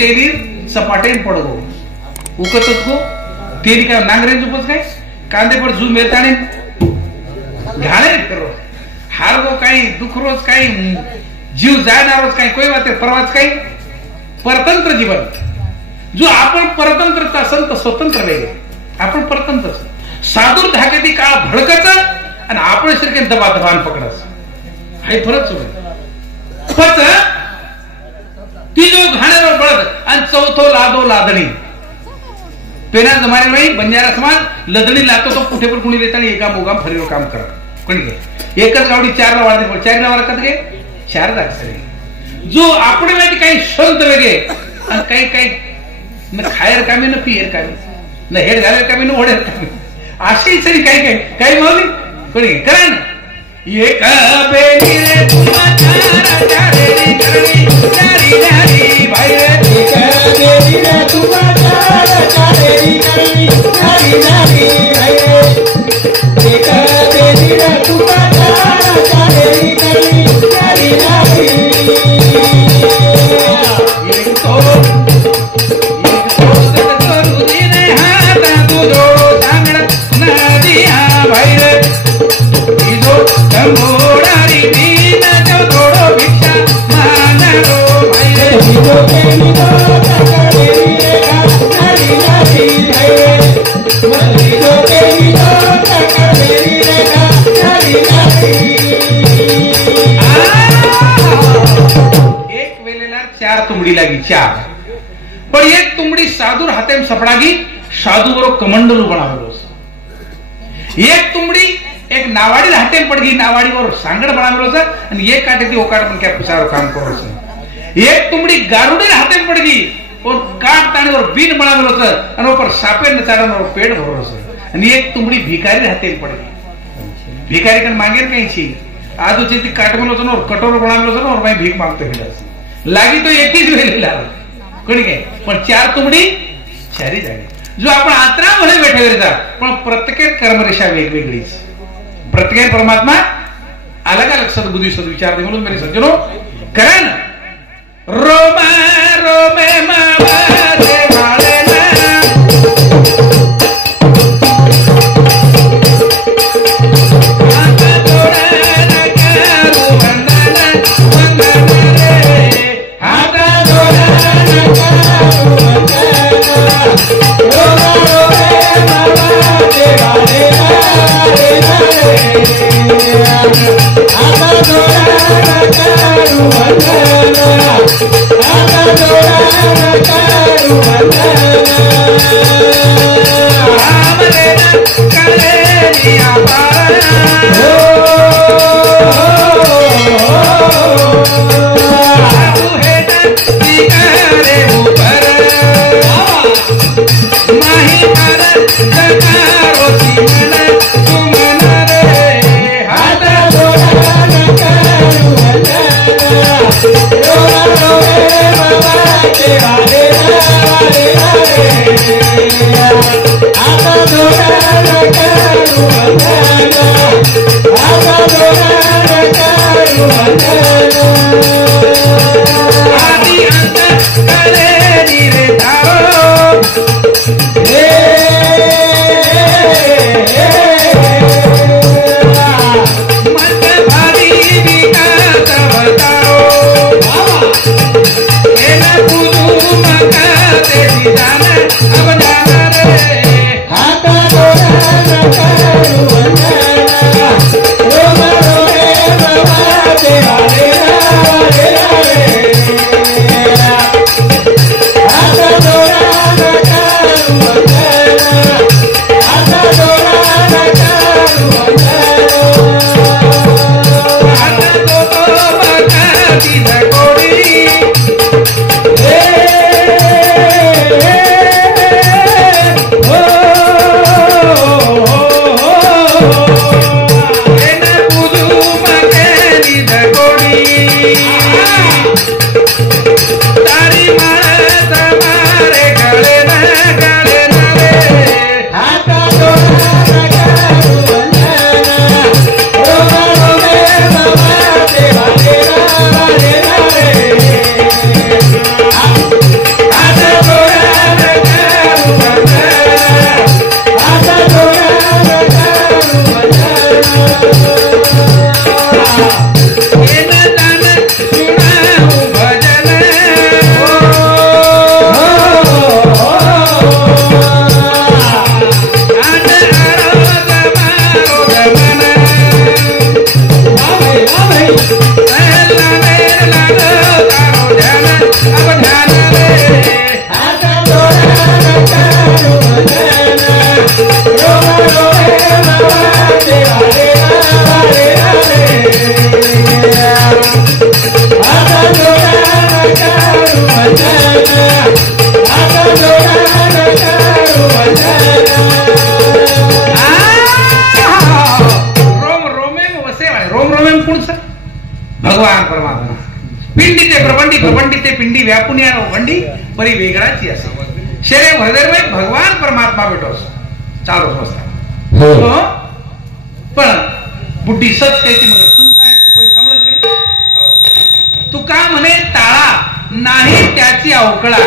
तेली सपाटेन पडगो उकतच गो तेली काय नांगरेन झुपच काय कांदे पर झू मेलताने घाले करो हार गो काही दुख रोज काही जीव जाणार रोज काही कोई वाते परवाच काही परतंत्र जीवन जो आपण परतंत्र संत स्वतंत्र वेगळे आपण परतंत्र साधूर धाकती काळ भडकच आणि आपण श्रीके दबा दबान पकडच हे फरक सुरू तीजो घाण्यावर बळद आणि चौथो लादो लादणी पेना जमाने में बंजारा समाज लदणी लातो तो कुठे पण कुणी देता एका मोगाम फरीवर काम करत कोणी घे एकच गावडी चारला वाढते पण चारला वाढत घे चार दाखले जो आपण माहिती काही संत वेगळे आणि काही काही न खायर कामी न पियर कामी न हेड घालेर कामी न ओढेर कामी अशी सरी काही काही काही मावली कोणी करा ना एक बेली रे तुला चारा चारेरी करणी नारी नारी भाई रे एक बेली रे तुला चारा चारेरी करणी नारी नारी भाई रे एक बेली रे तुला चारा चारेरी करणी नारी नारी एक तो करू दिने हात तू जोडो सांगड नदिया भाई रे मोडारी दीन जो थोडो भिक्षा मानरो भाई रे तो केली तो तकडेरी रेखा नारी नारी भाई रे तो केली तो तकडेरी रेखा नारी नारी एक वेळेला चार तुंबडी लागी चार पण एक तुंबडी साधूर हातेम सपडागी साधू बरो कमंडलू बनावेलो एक तुंबडी एक नावाडी हातेम पडगी नावाडीवर सांगड बनावेलो आणि एक काटे ती ओकाट पण काय पुसारो काम करो एक तुंबडी गारुडे हातेम पडगी और काट ताणीवर बीन बनावेलो आणि ऊपर सापेन चाडनवर पेट भरलो आणि एक तुंबडी भिकारी हातेम पडगी भिकारी कन मागेर काही छी आजूचे ती काटमेलो और कटोर बनावेलो और मैं भीख मागतो हिडस लागी तो एक ही वेळेला कोणी काय पण चार तुंबडी चारी जागे जो आपण आत्रा मध्ये बैठे पण प्रत्येक कर्मरेषा वेगवेगळीच प्रत्येक परमात्मा अलग अलग सद्बुद्धि सद्विचार दे म्हणून मेरे सज्जनो करा ना रोमा रोमे मावासे वाळेला हात जोडा करू वंदना वंदना रे हात जोडा करू वंदना रोमा रोमे मावासे वाळेला आता जोडा करू वंदना आता जोडा करू वंदना आमलेना कलेनी आपारा तू हेता दिगारे ऊपर माही पर जगारो जीवन तुमन रे हात जोडा करू वंदना रोमा रोमे मावाचे वाले आता जोडा करू वंदना आता जोडा करू वंदना आदि अंत कलेनी रे तारो मत भारी विकास बताओ एना पुजू मकाते दिदान अब जाना रे हाता जोडा करू वंदना रोमा रोमे मावाचे वाले मंडी परी वेगळाची असे शेरे हृदय भगवान परमात्मा बेटो चालू असता पण बुद्धी सच काही मग सुनता तू का म्हणे टाळा नाही त्याची अवकळा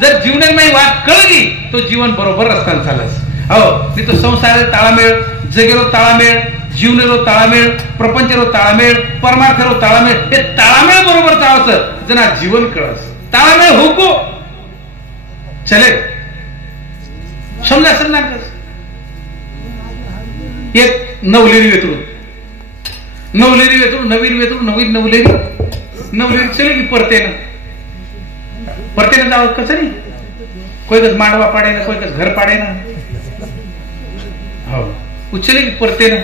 जर जीवनात वाट कळली तो जीवन बरोबर रस्त्याने चालस हो मी तो संसार ताळमेळ जगेरो ताळमेळ जीवनेरो ताळमेळ प्रपंचरो ताळमेळ परमार्थरो ताळमेळ हे ताळमेळ बरोबर चालच जना जीवन कळस ताळमेळ होको चले समजा समजा एक नवलेरी वेतरू नवीन नवलेरी चले की परतेनं जावं कसं नाही कोई कस मांडवा पाडे ना कोई कस घर पाडे ना हो उचले की परतेनं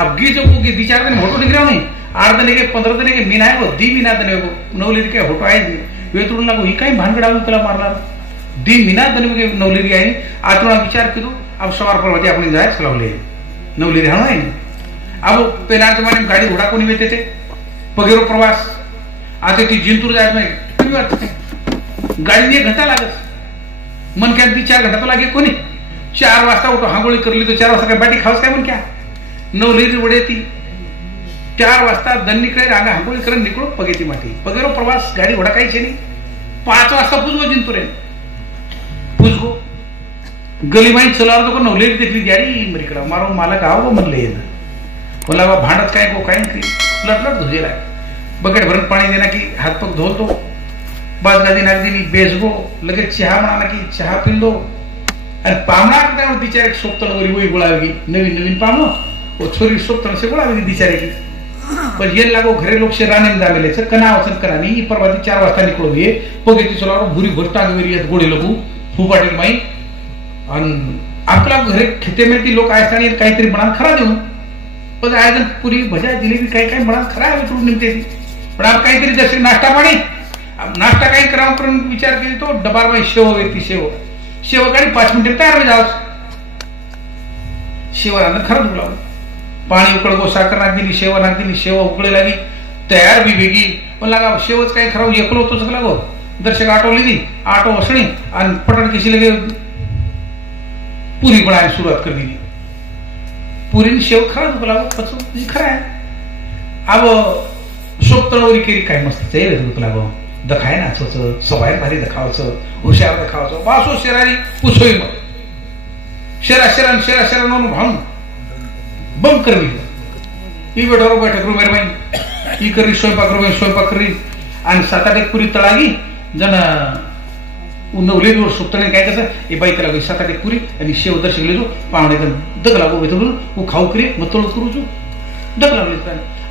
अब गी जो की विचार ने फोटो निकल नहीं 8 दिन के 15 दिन के मीना है वो दी मीना दने को नवलेरी के फोटो आहे वेतरून लागो ही काही भानगड आऊन तुला मारला दी मीना दने के नवलेरी आहे आतुणा विचार करू अब सवार परवती आपण जाय चलावले नवलेरी हा नाही अब पेला जमाने गाड़ी घोड़ा को नहीं बेचते थे पगेरो प्रवास आते की जिंतूर जाए में गाड़ी ने घंटा लागत मन क्या 4 घंटा तो लागे कोणी 4 वाजता उठो हांगोळी करली तो 4 वाजता काय बाटी खावस काय म्हण क्या नवलेरी वडे ती 4 वाजता दन्नी कडे रांगा हांगोळी करून निकळो पगेती माटी पगेरो प्रवास गाड़ी घोड़ा काही छे 5 वाजता पुजगो जिंतूर पुजगो गली माई चलावर तो नवलेरी देखली गाड़ी मरीकडा मारो मालक आओ म्हणले बोला भांडत काय को काय लटलट धुजेला बकेट भरून पाणी देना की हाथ पग धोल दो बस गादी नाक दी बेच गो लगे चहा म्हणा की चहा पिल दो आणि पामणा करता बिचारे सोपतन वरी वही गोळावी नवीन पामणो वो छोरी सोपतन से गोळावी बिचारे की पण ये लागो घरे लोक शेराने जामेले छ कना वचन करा नी परवाती 4 वाजता निकळो ये पगेती चलावर भुरी भरटा गेरी गोडे लोक फुपाटी माई आणि आपला घरे खेते में ती लोक आयसानी काहीतरी बना खरा देऊ पण आयजन पुरी भजा जिलेबी काही काही म्हणा खरा आहे तुला निघते पण आप काहीतरी जसे नाश्ता पाणी नाश्ता काही करावं करून विचार केली तो डबार बाई शेव येते शेव गाडी 5 मिनिटं तयार हो जावस शेवाला खरंच बोलावं पाणी उकळ गो साखर नाक दिली शेव नाक दिली शेव उकळे लागी तयार बी वेगळी पण लागा शेवच काही खराब एकलो होतोच लागो दर्शक आटो लिदी आटो असणी आणि पटण किसी लगे पुरी बनायला सुरुवात कर दिली पुरी शेव खरा तुला पचू खरा आहे अब सोपतळवरी केली काय मस्त ते तुला गो दखाय नाचवचं सवाय भारी दखावचं हुशार दखावचं वासो शेरारी पुसोई मग शेरा म्हणून भाऊन बंद करवी ही बेटावर बैठक रूम मेरमाई ही करी स्वयंपाक करी आणि 7-8 पुरी तळागी जण नवलेरीवर सोपतणे काय कसं हे बाई त्याला 7-8 पुरी आणि शेव दर्शक लेजो पावणे दग लागो वेतळू वो खाऊ करी मतळ करू जो दग लागले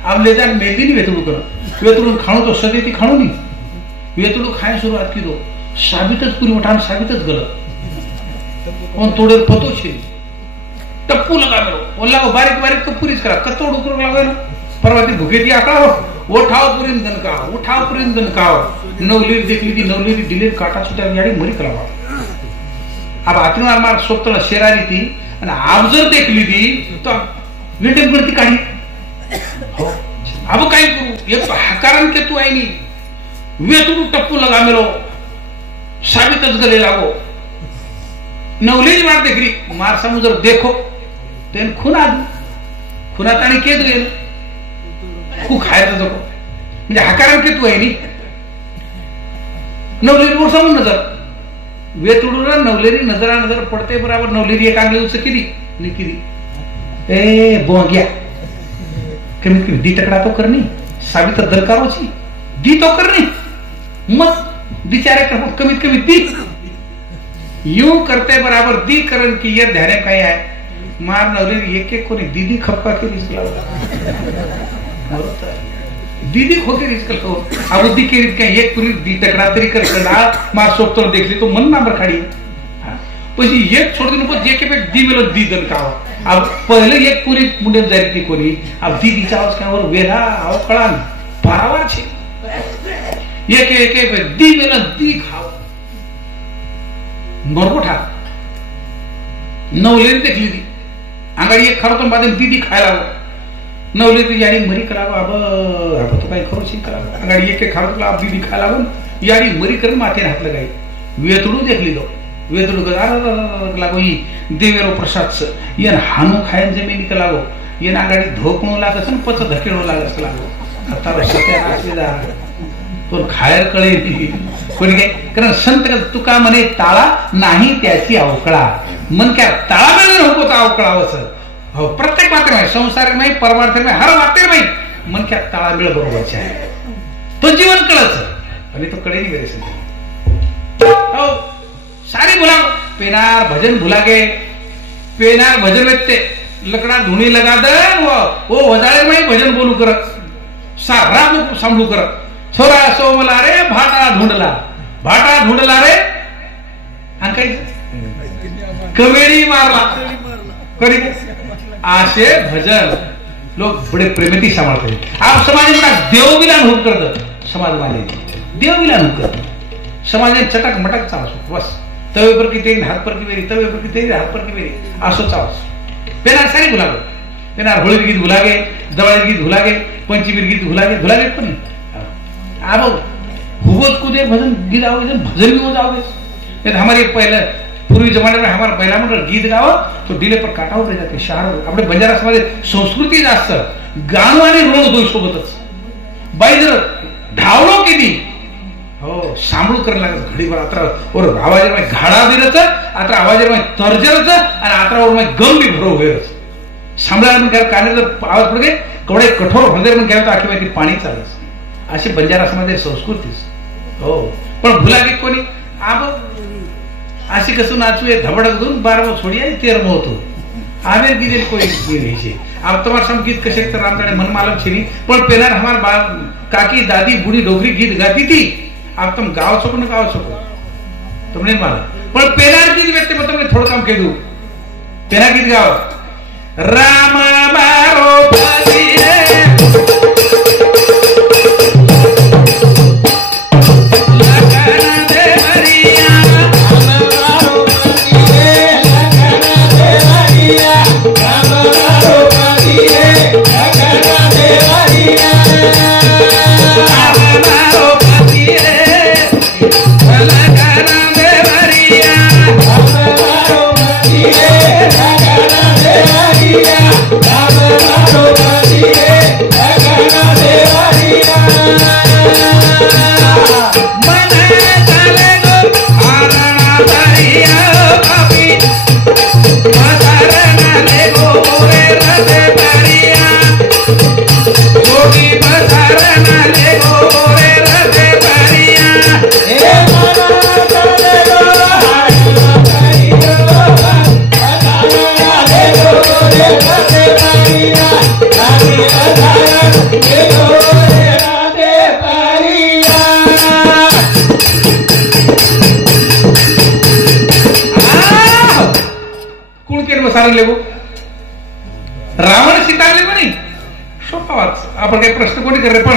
अब ले जा मेहंदी नहीं वेतळू कर वेतळून खाणो तो सदी ती खाणो नहीं वेतळू खाय सुरुवात की दो साबितच पुरी उठान साबितच गलत और थोड़े पतो छे टप्पू लगा मेरो बोला को बारीक तो पूरीच करा कतोड उकर लागो ना परवाती भुकेती आकड़ा उठाव पुरीन दनकाव नवलेरी देखली ती नवलेरी डिलेर काटा सुटा गाडी मरी कलावा अब आतनवार मार सोपतळ शेरारी ती आणि आप जर देखली ती तो वेटेम करती काढी हो अब काय करू एक कारण के तू आईनी वेतू टप्पू लगा मेरो साबितच गले लागो नवलेरी मार देखली मार समुद्र देखो तेन खुनात आणि केद गेल खूप खायचं जगो म्हणजे हा कारण की तू आहे नी नवलेरी वर समोर नजर वेतुडूला नवलेरी नजर पडते बराबर नवलेरी एक आंगली उच केली ए बोंग्या कमीत कमी दी तकड़ा तो करनी साबित दरकारोची दी तो करनी मत बिचारे कमीत कमी दी यूं करते बराबर दी करण की ये ध्यान काय आहे मार नवलेरी एक कोणी दीदी खपका केली दीदी खोके रिस्कल हो अब दी के काय एक पुरी दी तकड़ा तरी करला मार सोपतळ देखली तो मन नंबर खाडी પછી એક છોડી नको जे के दी मेलो दी दन का अब पहिले एक पुरी मुंडे जारी ती कोणी अब दी दिचा आवाज काय वर वेला अवकळा पारावर छे एक दी मेलो दी खाव मरगोठा नवलेरी देखली ती आंगाडी एक खरतो बादन दीदी खायला नवलेरी यानी मरी कलावा अब तो काय खरो छी कलावा आंगाडी एक खरतो ला दीदी खायला याडी मरी करून माथे हातलं काही वेतडू देखली लो वेतडू लागो ही देवेरो प्रसाद येन हानू खायन जमिनी का लागो येन आगाडी धोकणू लागत पच धकेडू लागत लागो आता सत्या पण खायर कळे कोणी काय कारण संत तुका म्हणे ताळा नाही त्याची अवकळा मन क्या ताळा मिळून होतो अवकळावच हो प्रत्येक मात्र आहे संसार नाही परमार्थ नाही हर वाक्य नाही मन क्या ताळा मिळ बरोबरचे आहे तो जीवन कळच आणि तो कळे नहीं मेरे से हो सारी भुला पेनार भजन भुला गे पेनार भजन व्यक्ते लकड़ा धुनी लगा दन वो वजाळे में भजन बोलू कर सारा सांभळू कर छोरा सोमला रे भाटा ढूंढला रे आणि काही कवेडी मारला करी आशे भजन लोग बड़े प्रेमती सांभाळते आप समाज में देव विलान होत करत समाज वाले देव विलान होत करत समाज चटक मटक चालसो बस तवे पर की तेरी हाथ पर की मेरी तवे पर की तेरी हाथ पर की मेरी आसो चावस पेनार सारी भुलागे पेनार होळी गीत भुलागे दवाई गीत भुलागे पंचमीर गीत भुलागे पण अब हुबत को दे भजन गीत आओगे भजन भी हो जाओगे हमारे पहले पूर्वी जमाने में हमारा पहला मंडळ गीत गाव तो डिले पर काटावर रह जाते शहर आपले बंजारा समाज संस्कृती जास्त गाणं आणि रोण दोन सोबतच बाई जर धावलो किती हो सांभळू करायला लागत घडीवर आता और आवाज में घाडा दिरच आता आवाज में तर्जरच आणि आता और में गम भी भरो होयच सांभळायला पण काय काने जर आवाज पडगे कवडे कठोर हृदय पण काय आखी माहिती पाणी चालस अशी बंजारा समाज संस्कृती हो पण भुला गे कोणी आब अशी कसं नाचू धबडक दून 12 छोड़िया 13 होतो आवेर गिरे कोई गिरे अब तुम्हारे सम गीत कशे तर रामदाड़े मन मालूम छिनी पण पेनार हमार काकी दादी बूढ़ी डोगरी गीत गाती थी अब तुम गाओ सको न गाओ सको तुमने मालूम पण पेनार गीत व्यक्ति मतलब मैं थोड़ा काम कह दूं पेनार गीत गाओ राम मारो पति रे रावण सीता लेगो नहीं सोपा आपण काही प्रश्न कोणी करे पण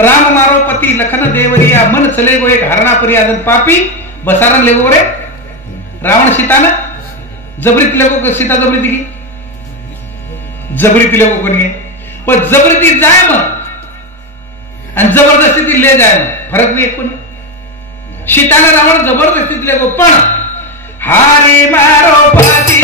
राम मारो पती लखन देवरिया मन चले गो एक हरणा परियादन पापी बसारन लेगो रे रावण सीता ना जबरीत लेगो सीता जबरीत की जबरीत लेगो कोणी पण जबरीत जाय मग आणि जबरदस्ती ती ले जाय मग फरक नाही कोणी सीताने रावण जबरदस्तीत लेगो पण हारी मारो पती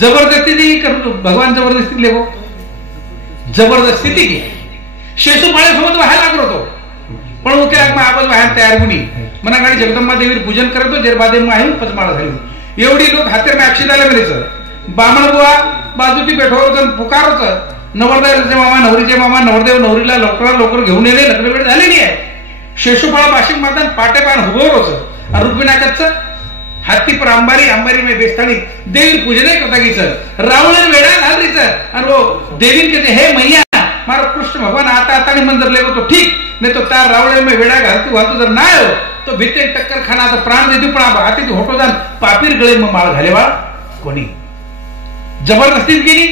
जबरदस्ती नहीं कर भगवान जबरदस्ती लेगो जबरदस्ती थी शेषुपाळे सोबत व्हायला लागलो होतो पण उके मग आपण व्हायला तयार होणी मना गाडी जगदंबा देवी पूजन करत होतो जेरबादे माही पचमाळ झाली एवढी लोक हातेर में अक्षिदाला मिळायचं बामण बुवा बाजूटी बैठो होतं पुकारत नवरदेवाचे मामा, नवरीचे मामा, नवरदेव नवरीला लवकरात लवकर घेऊन येणे, लग्न वेळ झालेली आहे. शेषुफळ बाशिक माता पाटे पान हुबवरोच रुक्मिणाकच हाती पर अंबारी अंबारी में बेस्तानी देवी पूजने करता की सर रावण वेड़ा घाल सर और वो देवी कहते हे मैया मारो कृष्ण भगवान आता आता नहीं मंदिर ले तो ठीक, नहीं तो तार रावण में वेड़ा घालती हुआ तो जर ना आयो तो भीते टक्कर खाना तो प्राण देती पण हाती ती होटो जान पापीर गळे में माळ घालेवा कोणी जबरदस्ती केली.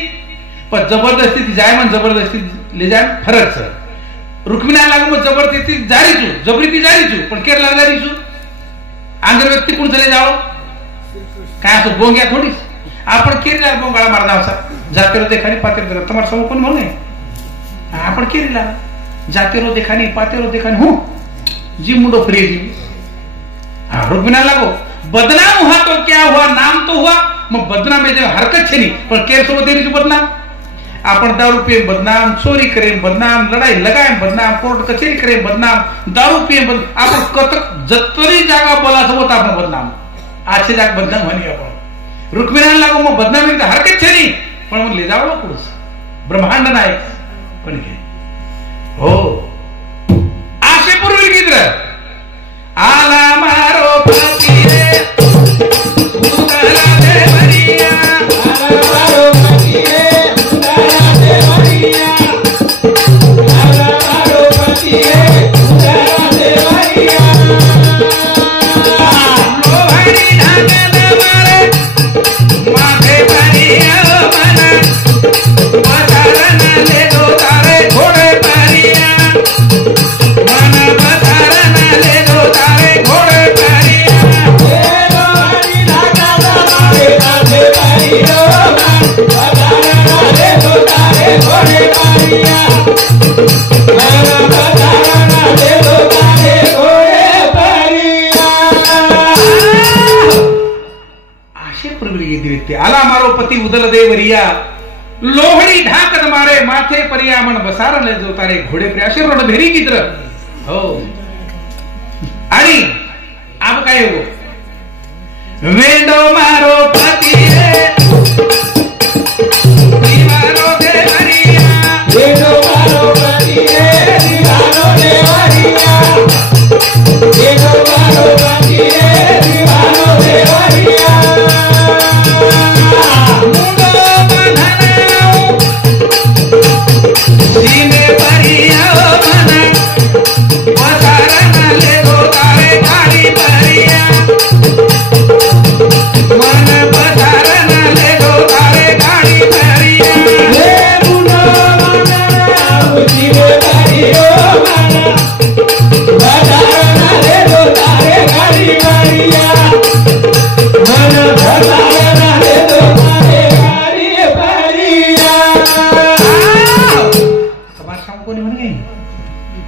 पण जबरदस्ती जाय मन जबरदस्ती ले जाय फरक सर. रुक्मिणा लागू मग जबरदस्ती जारी छू जबरी ती जारी छू पण केर लागणारी छू आंगर व्यक्ती कोण चले जाओ काय असं बोंग्या थोडीच आपण केरीला बोंगाळा मारला असा जातीरो देखानी पातेरो तुम्हाला समोर पण म्हणून आपण केरीला जातीरो देखानी पातेरो देखानी हो जी मुंडो फ्री जी. रुक्मिणा लागो बदनाम हुआ तो क्या हुआ, नाम तो हुआ मग बदनाम में हरकत छे नहीं पण केर सोबत देरी बदनाम. आपण दारू पिए बदनाम, चोरी करें बदनाम, लड़ाई लगाए बदनाम, कोर्ट कचेरी करें बदनाम, दारू पिए बदनाम, आपण कतक जतरी जागा बोला सोबत आपण बदनाम आजचे जाग बदनाम म्हणी आपण. रुक्मिणीला लागो मग बदनामी हरकत छे नहीं पण मग ले जावं पुढे ब्रह्मांड नायक पण घे हो आशे पूर्वी गिद्र आला मारो पती रे उतरा दे भरिया आला मारो पती रे आला मारो पति उदल देवरिया लोहड़ी ढाकत मारे माथे परिया मन बसार ले जो तारे घोडे पे असे रण भेरी चित्र हो. आणि अब काय हो वेंडो मारो पति रे दीवारो देवरिया वेंडो मारो पति रे दीवारो देवरिया वेंडो मारो पति रे दीवारो देवरिया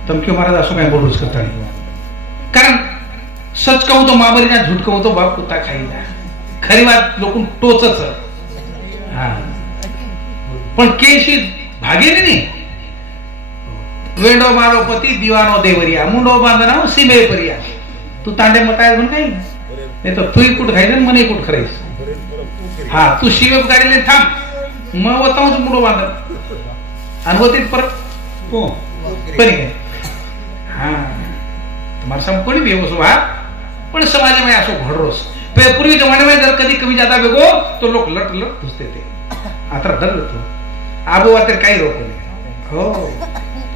तुम क्यों महाराज असो मैं बोलूच करता नहीं. कारण सच कहूं तो मां मरी ना झूठ कहूं तो बाप कुत्ता खाईला खरी बात लोक टोचच पण केशी भागे नहीं. वेंडो मारो पती दीवानो देवरिया मुंडो बांधना सीमे परिया तू तांडे मताय म्हणून काही नाही तर तूही कुठ खायचं मने कुठ खरायस. हा तू शिवे गाडीने थांब मग वतावच मुंडो बांधत आणि होते परत हो पण हा तुम्हाला सम कोणी भी हो पण समाज में असो घडरोस पूर्वी जमाने में जर कधी कमी जाता बेगो तो लोग लट लट घुसते थे आता डर तो आबो आते काही रोक नहीं हो.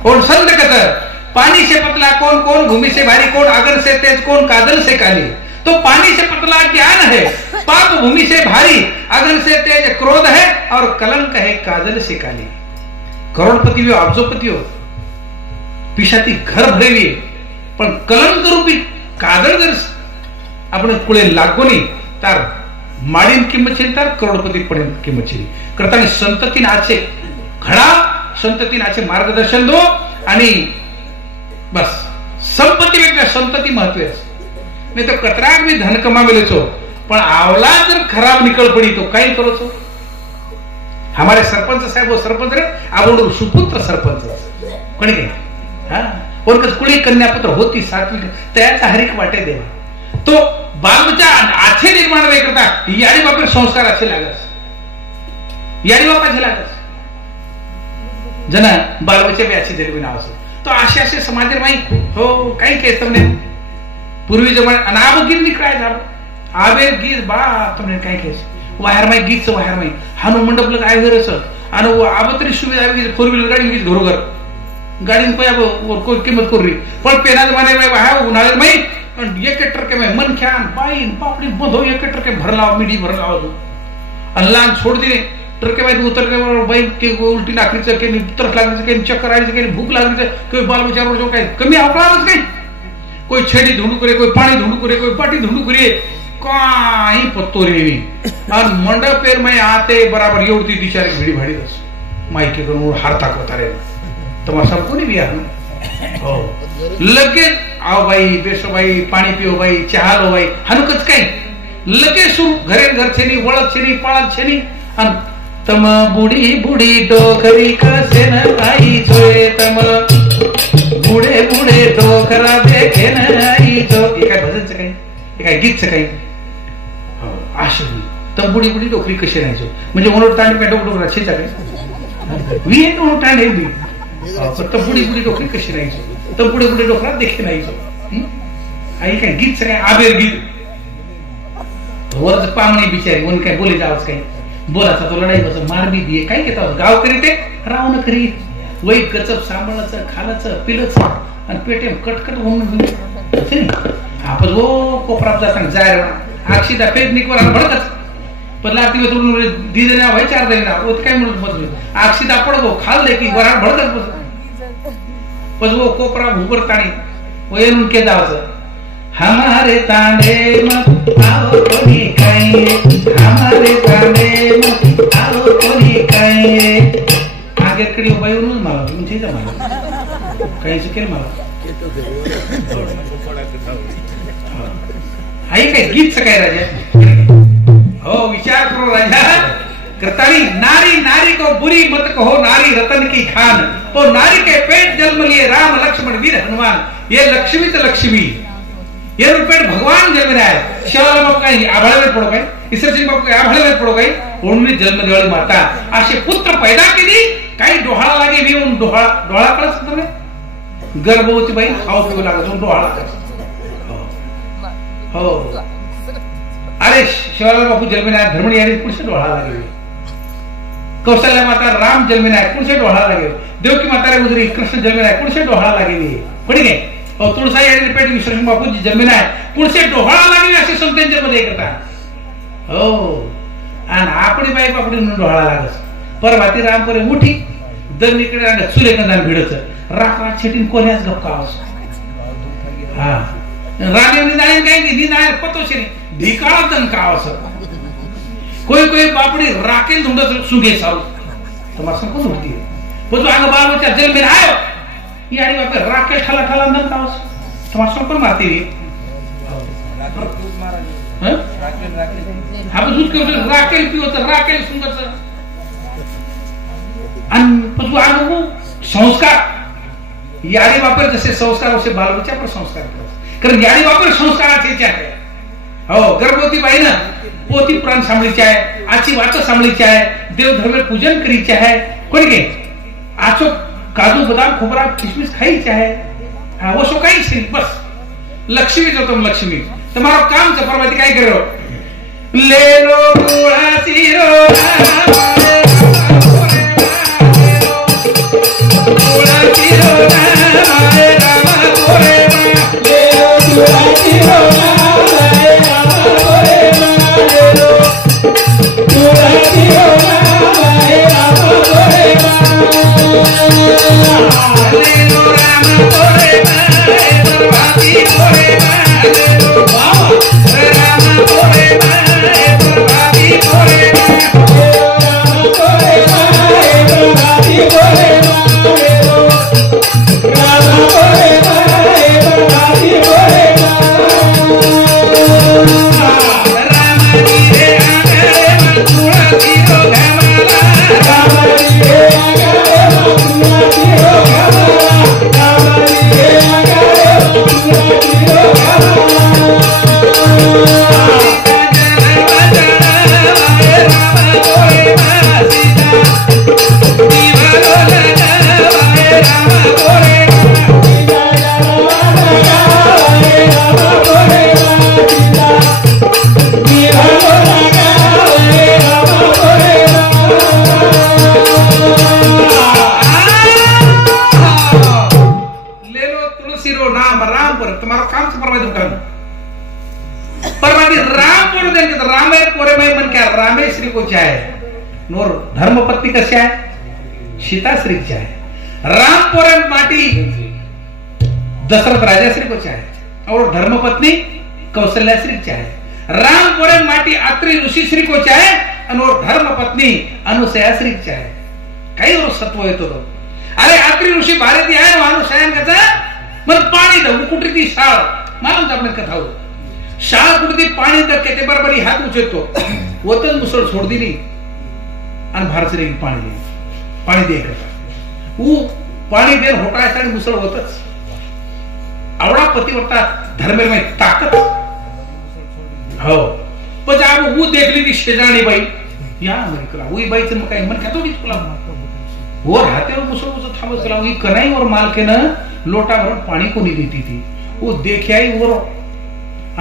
कौन संत कतर पानी से पतला कौन कौन भूमि से भारी कौन अगर से तेज कौन काजल से काली. तो पानी से पतला ज्ञान है पाप भूमि से भारी अगर से तेज क्रोध है और कलंक है काजल से काली. करोड़पति हो अब्जोपति हो पिशाती घर भरेली पण कलंक रूपी कादळ जर आपण कुळे लागो नहीं तार माडीन किंमत छे तार करोड़पति पण किंमत छे. करतानी संततीन आचे घणा संततीन आचे मार्गदर्शन दो आणि बस संपत्ती वेगळ्या संतती महत्वाची नहीं तो कतराक भी धन कमावेले छो पण आवला जर खराब निकल पड़ी तो कई करो छो. हमारे सरपंच साहब वो सरपंच रे आवडो सुपुत्र सरपंच कोणी के हां और कुळी कन्यापुत्र होती सात्विक त्याचा हरिक वाटे देवा तो बालबच्चा आछे निर्माण वे करता यारी बापरे संस्कार अच्छे लागस यारी बापाचे लागस जन बालबच्चे बी अशी जरी नाव असो तो असे असे समाज माई हो काही केस तुमने पूर्वी जमा आणि आब गिर निकळाय जाब आबेर गिर बा तुमने काही केस वायर माई गीत वायर माई हानु मंडप लग आय घर असं आणि आब तरी सुविधा आवी फोर व्हीलर गाडी गीत घरोघर गाड़ी कोई अब कोई कीमत कर रही पर पेना जमाने में वहा उनाले में एक ट्रक के में मन ख्यान बाई पापड़ी बंद हो एक ट्रक के भर लाओ मिडी भर लाओ तो अल्लाह छोड़ दी ट्रक के में उतर के बाई के उल्टी लाकड़ी से के तरस लागली से के चक्कर आई से के भूख लागली से कोई बाल बच्चा जो काय कमी आवळाच काय कोई छेडी ढूंढू करे कोई पानी ढूंढू करे कोई पाटी ढूंढू करे काही पत्तो रे नहीं और मंडप पेर में आते बराबर एवढी दिशा भिडी भाडी दस माइके करून हारता कोता रे तुम्हारा सब को नहीं भी हो लगे आओ भाई बेसो भाई पानी पियो भाई चहा लो भाई हनुकच काय लगे सु घरे घर छेनी वळत छेनी पाळत छेनी अन तम बुडी बुडी डोकरी कसे न आई जोए तम बुडे बुडे डोकरा देखे न आई जो एका भजनचं काय एका गीतचं काय आशे तम बुडी बुडी डोकरी कशी राहायचो म्हणजे म्हणून तांड पे डोकरा छेचा काय वी हे म्हणून तांड हे तंपुडी पुढे डोकरी कशी राहायचो तंपुडी पुढे डोकरा देखील राहायचो आई काय गीत काय आबेर गीत वरच पामणी बिचारी म्हणून काय बोले जावच काय बोलाचा तो लढाई बस मार बी दिए काय घेता गाव करी ते रावण करी वै गचप सांभाळाचं खालाचं पिलचं आणि पेटे कटकट होऊन आपण वो कोपरात जाताना जाय अक्षिता पेट निकोरा भडकच पण लाती में तुम दी देना भाई 4 देना वो काय म्हणत बसलो अक्षिता पडगो खाल दे की वराड भडकत बस पण वो कोपरा भूबर ताणी वो येऊन के जावचं हमारे तांडे मत आओ कोणी काय हमारे तांडे मत आओ कोणी काय आगे कडे बाई येऊन मला तुमची जमा काही शिकेल मला आई काय गीत काय राजा हो विचार करो राजा करताली नारी नारी को बुरी मत कहो नारी रतन की खान तो नारी के पेट जन्म लिए राम लक्ष्मण वीर हनुमान ये लक्ष्मी तो लक्ष्मी ये पेट भगवान जन्म रहा है शिवाला बाप काही आभाळे में पडो काय ईश्वर सिंह बाप काही आभाळे में पडो काय ओढणी जन्म देवाळी माता असे पुत्र पैदा केली काही डोहाळा लागे येऊन डोहाळा कळस तुम्ही गर्भवती बाई खाऊ पिऊ लागत डोहाळा हो अरे शिवालाल बापू जन्मिनाय धर्मणी यारी पुढचे डोळा लागेल कौशल्या माता राम जन्मिनाय पुढचे डोळा लागेल देवकी माता रे उदरी कृष्ण जन्मिनाय पुढचे डोळा लागेल पडी गे और तुळसा यारी पेट विश्वसिंह बापू जन्मिनाय पुढचे डोळा लागेल असे संतांच्या मध्ये करता हो आणि आपली बाई बापडी डोळा लागस परवाती राम परे मुठी दर निकडे अंग चुले कंदान भिडच राख छेटीन कोण्याच गप्पा हा रामेवनी जाणे काय नी जाणे पतोशरी ढिकाळा तन का असं कोई कोई बापड़ी राकेल ढूंढत सुगे साल तुम्हारा सब कुछ होती है वो जो आगे बाल बच्चा जेल में आयो ये आड़ी बाप राकेल ठला ठला अंदर का तुम्हारा सब को मारती रही हाँ दूध के राकेल पियो तो राकेल सुंदर सर अन पशु आगे वो संस्कार यारी वापर जैसे संस्कार उसे बाल बच्चा पर संस्कार कारण यारी वापर संस्काराचे क्या है हो गर्भवती बाई ना पोती पुराण सांभळीची आहे आची वाच सांभळीची आहे देव धर्म पूजन करीचे आहे कोणी के आचो काजू बदाम खोबरा किशमिश खाईचे आहे हाँ वो सो काही नहीं बस लक्ष्मी जो तुम लक्ष्मी तुम्हारा काम से परवाती काय करो ले लो गुड़ाती रो तुम्हारा काम से परवादी कर परवादी राम बोल देंगे तो रामे पोरे में मन क्या रामे श्री को चाहे नोर धर्मपत्नी कसे आहे सीता श्री चाहे राम पोरे माटी दशरथ राजा श्री को चाहे और धर्मपत्नी कौशल्या श्री चाहे राम पोरे माटी अत्रि ऋषि श्री को चाहे और धर्मपत्नी अनुसया श्री चाहे काही और सत्व येतो तो अरे अत्रि ऋषी भारती आहे अनुसया कसा मग पाणी द कुठे ती शाळ मालूम आपल्याला कथा हो शाळ कुठे ती पाणी द केते बरोबर हात उचलतो वतन मुसळ सोड दिली आणि भारतीय पाणी दे करता ऊ पाणी दे होटायसाठी मुसळ होतच आवडा पतिव्रता धर्मेर ताकद हो पण जब वो देख ली थी शेजानी बाई या अमेरिका वही बाईचं मग काय मन थोडी तुला वो हातेवर मुसळ थांबत गेला वही कनाई और मालकेनं लोटाभर पाणी कोणी देती थी वो देख्याई वर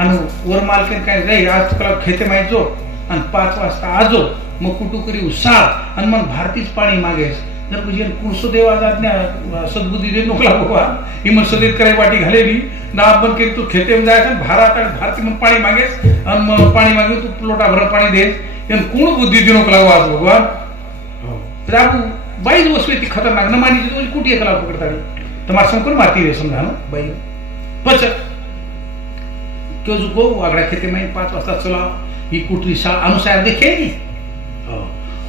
आणि वर मालकेन काय जाई आज तुला खेते माहिती आणि 5 वाजता आजो मग कुटुकरी उसाळ आणि मग भारतीच पाणी मागेस जर तुझे कुणसो देवाचा आज्ञा सद्बुद्धी दे नोकला बाबा ही मग सदेत कराय वाटी घालेली दाब बंद केली तू खेते जायचं भारत आणि भारती मग पाणी मागेस आणि मग पाणी मागे तू लोटाभर पाणी देस यान कोण बुद्धी दे नोकला आज भगवान राबू बाई वस्तू ती खतरनाक न मानी तुझी कुठे कला पकडताडी तुम्हारा संकुल मारती रे समझा ना बाई पच क्यों जुको वागड़ा खेते में 5 वाजता चला ही कुटरी शाळ अनुसार देखेगी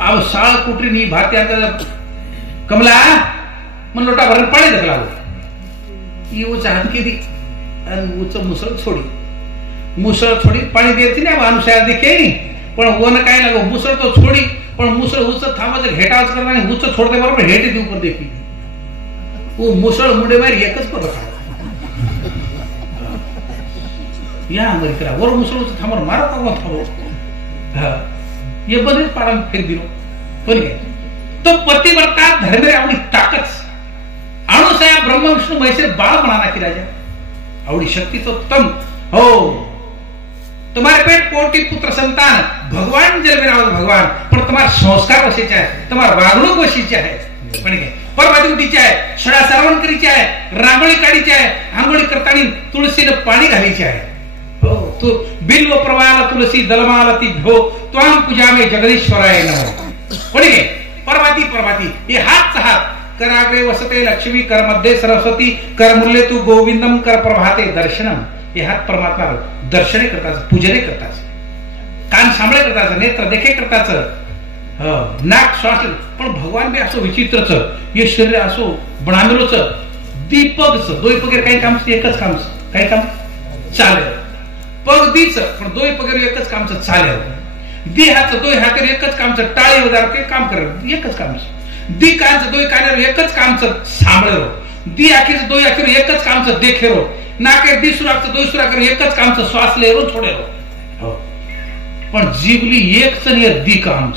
अब शाळ कुटरी नी भारतीय कमला मन लोटा भरून पाणी धकला ही वो चाहत की थी आणि उच मुसळ छोडी पाणी देती ना अनुसार देखेगी पण वन काय लागो मुसळ तो छोडी पण मुसळ उच थांबाचं घेटावच करणार आणि उच छोडते बरोबर हेटे दी ऊपर देखी वो मुसळ मुंडे मार एकच पर रखा या अमेरिका वर मुसळ थांबर मारा का थांबो हां ये बनेच पाडा फेर दिलो पण तो पतिव्रता धर्मेर आवडी ताकद अनुसया ब्रह्म विष्णू महेश बाळ म्हणा की राजा आवडी शक्तीचं तम हो तुम्हारे पेट कोटि पुत्र संतान भगवान जन्मे राव भगवान पण तुम्हारा संस्कार वशीचे आहे तुम्हारा वागणूक वशीचे आहे पण काय परवादी उठीचे आहे सडा श्रवण करीचे आहे रांगोळी काढीची आहे आंघोळी करताना तुळसीने पाणी घालीचे आहे हो तू बिल्व प्रवाला तुलसी दलमाला ती भो त्वाम पूजा में जगदीश्वराय नमः कोणी काय परवाती हे हात कराग्रे वसते लक्ष्मी कर मध्ये सरस्वती कर मूल्य तू गोविंदम कर प्रभाते दर्शनम हे हात परमात्मा दर्शने करताच पूजने करताच कान सांभळे करताच नेत्र देखे करताच नाक श्वास पण भगवान बी असो विचित्रच हे शरीर असो बनामेलोच दीपकच दोय पगेर काही काम एकच काम काही काम चालेल पग दीच पण दोय पगेर एकच काम चालेल दी हात दोय हातेर एकच काम टाळे वजार ते काम कर एकच काम दी कांच दोय कानेर एकच काम सांभळेरो दी आखीच दोय आखीर एकच काम देखेरो नाके दी सुराक दोय सुराक एकच काम श्वास लेरो छोडेरो पण जीवली एक चन ये दी काम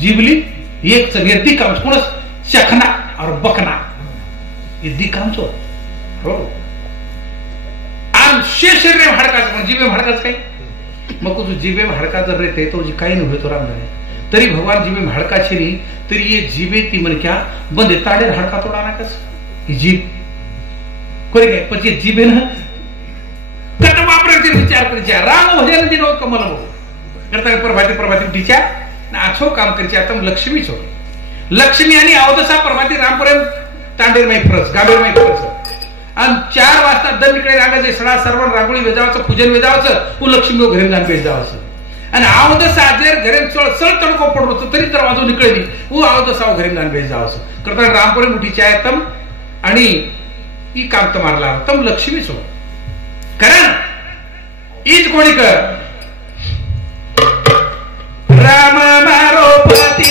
जीवली एक चन ये दी काम कोणस चखना और बकना ये दी काम हो आणि शरीर हाडकाच पण जीवे हाडकाच काही मग तू जीवे हाडकाचं रेते तो जी काही नव्हे तो राम तरी भगवान जीवे हाडकाची नाही तरी ये जीवे ती मन क्या बंदे ताडे हाडका तोडा नाकस ही जीव कोणी काय पण ये जीवे न कट वापरायचे विचार करायचे राम भजन दिनो कमल हो करता प्रभाती उठीच्या आछो काम करायचे आता लक्ष्मीच हो लक्ष्मी आणि अवदसा प्रभाती रामपर्यंत तांडेर माई फरस गाबेर माई फरस आणि 4 वाजता दन इकडे लागायचे सडा सर्वण रांगोळी वेजावाचं पूजन वेजावाचं तू लक्ष्मी घरी जाऊन वेजावाचं आणि आवदसा जर घरे चळ तडको पडलो तरी तर वाजून निकळली ऊ आवदसा घरी जाऊन वेजावाचं करता रामपर्यंत उठीची आहे तम आणि ई काम तमारला तम लक्ष्मीच हो कारण ईच कोणी कर राम मारो पती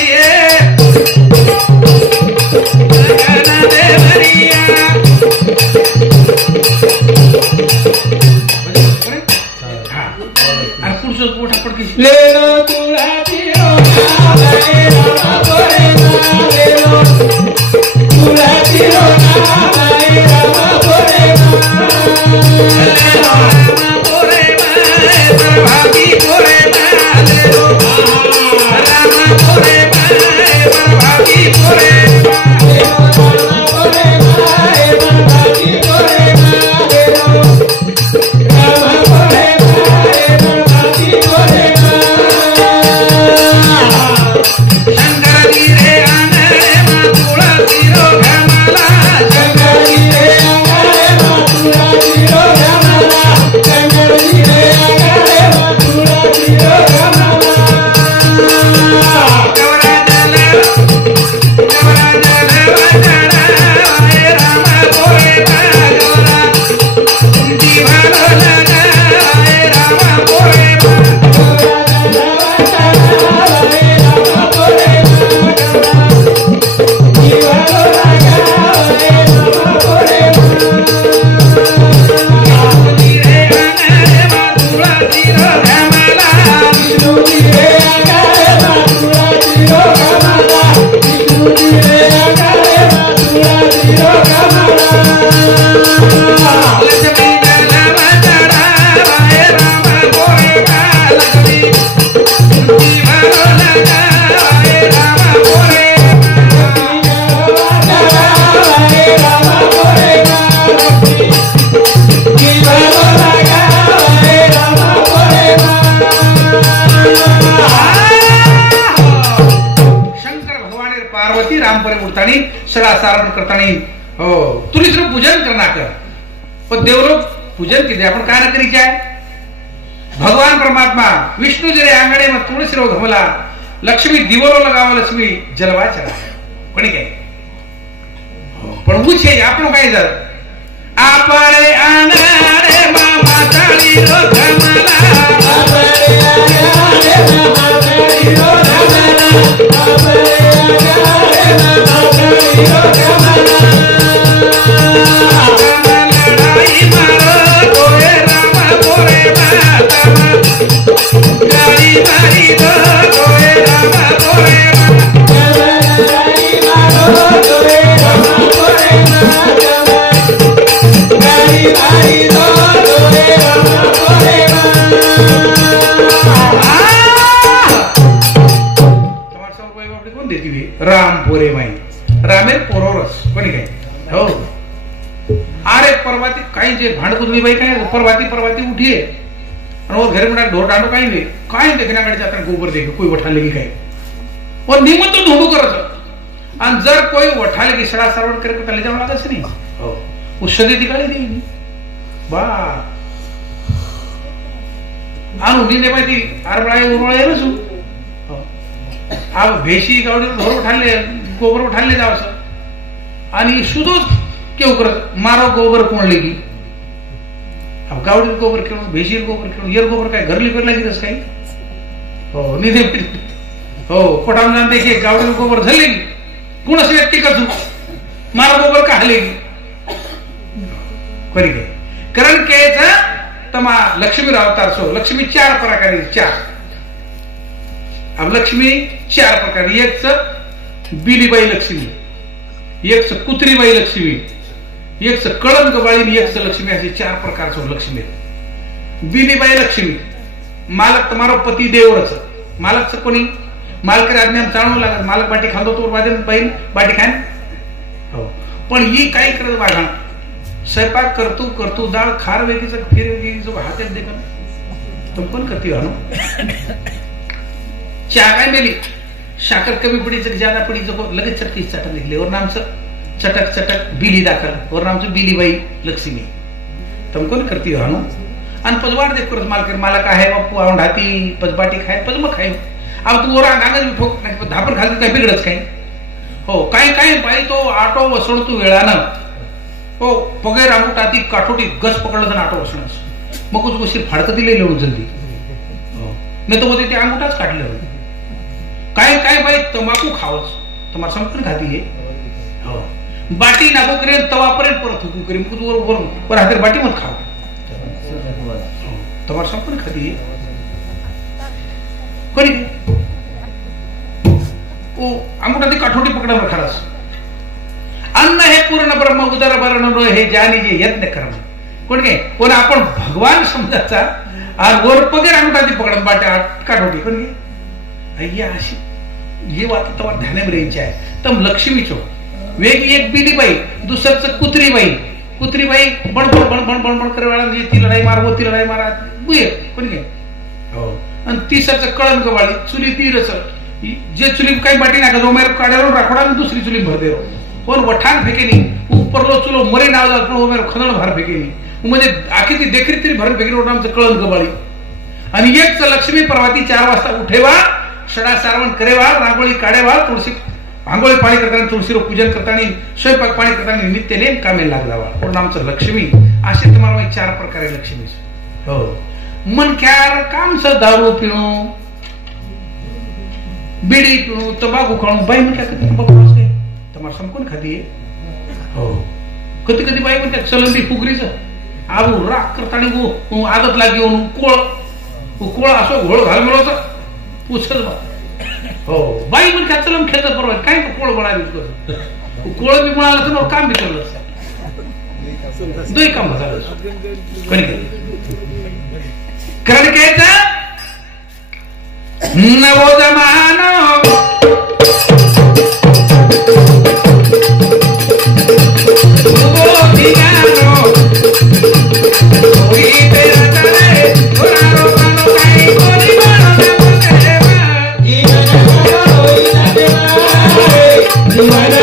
परे उठतानी सडा सारण करतानी हो तुळशीचं पूजन करणार कर पण देवलोक पूजन केले आपण काय न करीचे आहे भगवान परमात्मा विष्णू जरे आंगणे मग तुळशी रो घमला लक्ष्मी दिवरो लगाव लक्ष्मी जलवा चला कोणी काय पण उछे आपण काय जर आपरे आनारे मामा ताळी रो घमला आपरे आनारे मामा ताळी रो घमला आपरे आनारे मामा ताळी रो घमला लड़ाई मारो गोरे रामा गोरे माता गाड़ी मारी दो गोरे रामा गोरे माता लड़ाई मारो गोरे रामा गोरे माता गाड़ी मारी दो गोरे रामा गोरे तुम्हारे सब कोई बाप कौन देती हुई राम पोरे माई रामेर पोरोरस कोणी काय हो अरे परवाती काही जे भांडकुदमी बाई काय परवाती उठिए और वो घर में ढोर डांडो काही देखना कडे जाता गोबर देखे कोई वठाले की काय और नियमित तो ढोंडू करत आणि जर कोई वठाले की सडा सारवण करके तले जावं लागत नाही हो उषधी दिखाई देई बा आनु निने माहिती आरबळाई उरवळे नसू अब भेशी गावडी ढोर वठाले गोबर वठाले जावस आणि सुदोस क्यों कर मारो गोबर कोण लेगी अब गावडी गोबर क्यों भेशीर गोबर क्यों येर गोबर काय घर लिकर लगी तस काही हो निधे हो कोठाम जान देखिए गावडी गोबर झलेगी कोण असे व्यक्ती कचू मारो गोबर का हलेगी करी गए कारण केचा तमा लक्ष्मी अवतार सो लक्ष्मी चार प्रकार चार अब लक्ष्मी चार प्रकार एक बिलीबाई लक्ष्मी एक कुत्रीबाई लक्ष्मी एक कळंग बाळी एक लक्ष्मी असे चार प्रकार सो लक्ष्मी बिलीबाई लक्ष्मी मालक तुम्हारो पती देवरच मालक कोणी मालक आज्ञा जाणू लागत मालक बाटी खांदो तो वाजन बहीण बाटी खान हो पण ही काय करत वाढा स्वयंपाक करतू डाळ खार वेगळीच फिर वेगळीच हातात देखत तुम कोण करती हो चहा काय मेली साखर कमी पडी ज्यादा पडी लगेच चटकी चटक निघली और नाम चटक चटक बिली दाखल और नाम बिलीबाई लक्ष्मी तुम कोण करती हो आणि पजवाड देख करत मालक मालक आहे बापू आवड हाती पजबाटी खाय पजम खाय अब तू ओरा गांगच ठोक नाही धापर खाली काय बिघडच काय हो काय काय बाई तो आटो वसण तू वेळानं हो पगे रांगुटाती काठोटी गस पकडलं तर आटो वसणच मग कुछ गोष्टी फाडकं दिले लिहून जल्दी नाही तो मध्ये ते अंगुठाच काढलं काय काय बाई तंबाखू खावच तुम्हाला संपूर्ण खाती आहे हो बाटी नागो करेन तवापर्यंत परत हुकू करेन वर वर हातेर बाटी मत खाव तुम्हाला संपूर्ण खाती आहे कोणी ओ अंगुठाती काठोटी पकडा खरंच अन्न हे पूर्ण ब्रह्म उदर वर्ण हे ज्याने जे यज्ञ कर्म कोण काय कोण आपण भगवान समजायचा आणि वर पगेर अंगुठाती पकडा बाट्या काठोटी कोण काय अय्या अशी ये बात तुम्हाला ध्यानामध्ये यायची आहे तर लक्ष्मीचो वेग एक बिलीबाई दुसरच कुत्रीबाई बणबण बणबण बणबण करे ती लढाई मारवो ती लढाई मारा बुये कोणी काय हो आणि तिसरच कळण गवाळी चुली तीरच जे चुली काही बाटी नाका जोमेर काढ्यावर राखोडा दुसरी चुली भर दे पण वठाण फेकेनी उपरलो चुलो मरे नाव जात ओमेर खदण भार फेकेनी म्हणजे आखी ती देखरी तरी भर फेकेनी ओटामचं कळण गवाळी आणि एकच लक्ष्मी परवाती 4 वाजता उठेवा सडा सारवण करेवा रांगोळी काढेवा तुळशी आंघोळी पाणी करताना तुळशीरो पूजन करताना स्वयंपाक पाणी करताना नित्य नेम कामे लागलावा पण आमचं लक्ष्मी असे तुम्हाला 4 प्रकारे लक्ष्मी हो मन क्यार कामचं दारू पिणू बीडी पिणू तंबाखू खाणू बाई म्हणते तंबाखू असते तुम्हाला संपूर्ण खाती हो कधी कधी बाई म्हणते चलंदी फुगरीच आबू राग करताना आदत लागी कोळ असो घोळ घाल मिळवचा पुसत बा हो बाई पण काय चलम खेळत परवा काय कोळ बनावी कोळ बी म्हणाला तर काम बी करलं दोय काम झालं कारण काय नवो जमानो You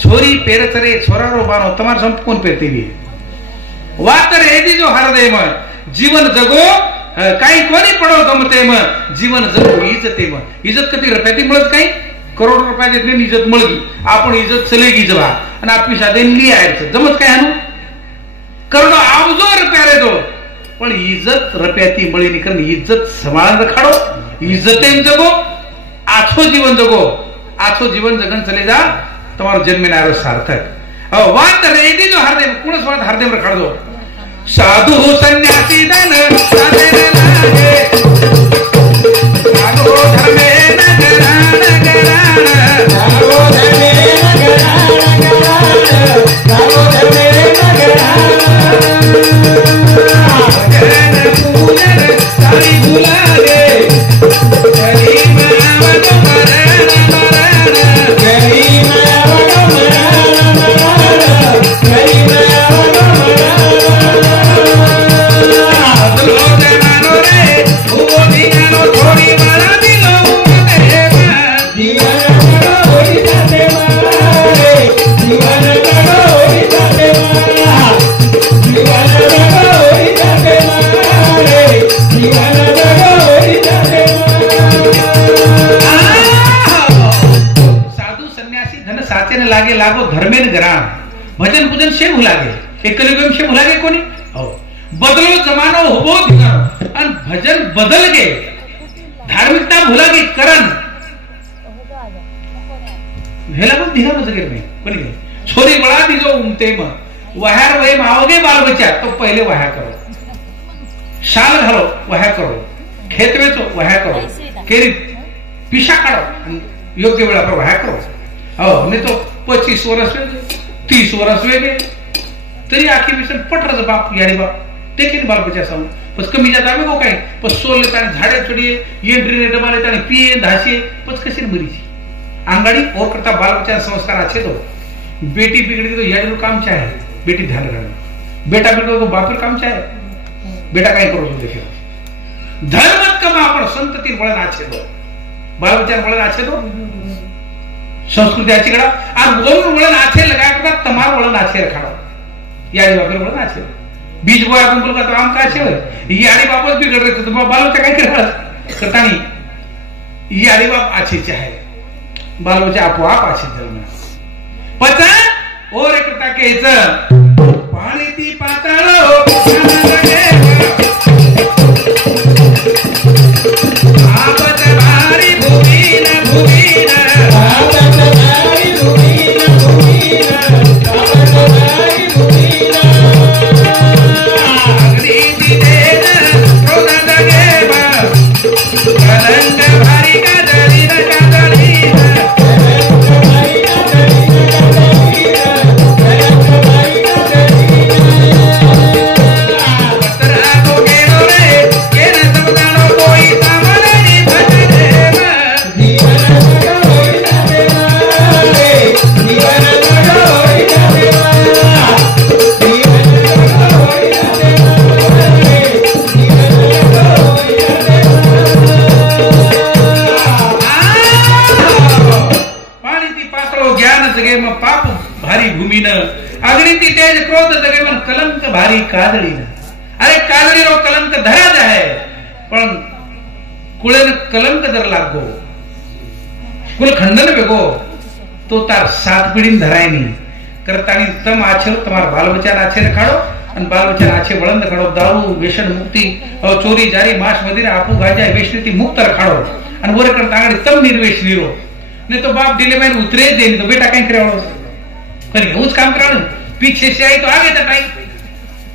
छोरी पेरतरे छोरारो बानो તમાર સંપ કોણ પહેરતી વી વાતર એદી જો હરદે મ જીવન જગો કાઈ કોની પડો ગમતે મ જીવન જગો इज्जते મ इज्जत कधी रुपयाती મળત કાઈ કરોડ રૂપિયા જેટલી इज्जत મળગી આપણ इज्जत ચલેગી જવા અને આપની સાથે લી આય છે જમત કાઈ આનું કરોડો આવજો રૂપિયા રે દો પણ इज्जत રૂપિયાતી મળી ની કરીને इज्जत સંભાળન રખાડો इज्जते जगो आछो जीवन जगो आछो जीवन जगन चले जा તમારો જન્મેનારો સાર્થક. હવે વાત રેદી જો હરદેવ કોણ વાત હરદેવ રખડ દો સાધુ સંન્યાસી દન સાધે લાગે સાધુ ધર્મે નગરા નગરા સાધુ ધર્મે નગરા નગરા સાધુ ધર્મે નગરા જન પૂજન સારી ભૂલાગે ગરીબ આવતો મરણ મરણ ગરીબ लागे लागो धर्मेन ग्राम भजन पूजन शे भुलागे एकलिगम शे भुलागे कोणी हो बदलो जमानो होबो दिगानो अन भजन बदल गे धार्मिकता भुलागे करण हेला पण दिगानो जगे में कोणी गे छोरी बळा दिजो उमते म वहार वय मावगे बाल बच्चा तो पहिले वहा करो शाल घालो वहा करो खेत वेचो वहा करो केरी पिशा काढो योग्य वेळा पर वहा करो हो नहीं तो 25 वर्ष 30 वर्ष वेगे तरी आखी मिशन पटरच बाप याडी बाप देखील बाल बच्चा सांग बस कमी जात आवे को काय पण सोले ताने झाडे चढिये एंट्री ने डबाले ताने पिये धासे बस कशी मरीची आंगड़ी और करता बाल बच्चा संस्कार अच्छे तो बेटी बिगड़ी तो याडी रो काम चाहे बेटी ध्यान रखना बेटा बिगड़ो तो बापर काम चाहे बेटा काय करो तो देखो धर्म कमा पण संतती वळण अच्छे तो बाल बच्चा वळण अच्छे तो संस्कृति आची कड़ा आ गोल वळण आछे लगा के तमार वळण आछे रखाडो याडी बापर वळण आछे बीज बोया कुंपल का काम का आछे याडी बापच बिगड़ रहे तो बाल बच्चा काय करता नहीं याडी बाप आछे चाहे बाल बच्चा आपोआप आछे धर्म पचा और एक टाकेच पाणी ती पाताळो आपत भारी भूमीन भूमीन आपत भारी भूमीन भूमीन आपत भारी भूमीन अग्नि दिदेन क्रोध दगेव कलंक भारी कादळीन कादळीन कलंक भारी कादळीन कादळीन कलंक भारी कादळीन पत्रा तो गेलो रे केन समजाणो कोई सामने भजदेव जीवन होई देव रे जीवन होई देव जीवन होई देव रे जीवन होई देव पाणी ती पातळो ज्ञान जगे म पाप भारी भूमीन अग्नि ती तेज क्रोध जगे म कलंक भारी कादळीन अरे कादळी रो कलंक धरा जाय पण कुळेन कलंक जर लागो कुल खंडन बेगो तो तार सात पीढ़ी धराय नहीं करतानी तम आछे तमार बाल बच्चा आछे रखाडो अन बाल बच्चा आछे वळंद रखाडो दारू व्यसन मुक्ति और चोरी जारी मांस मदिरा आपू गाजा वेश्नीति मुक्त रखाडो अन वरे करतांगडी तम निर्वेश नीरो ने तो बाप दिले में उतरे दे तो बेटा कहीं करेवाळो करी उस काम कराणो पीछे से आई तो आगे तक आई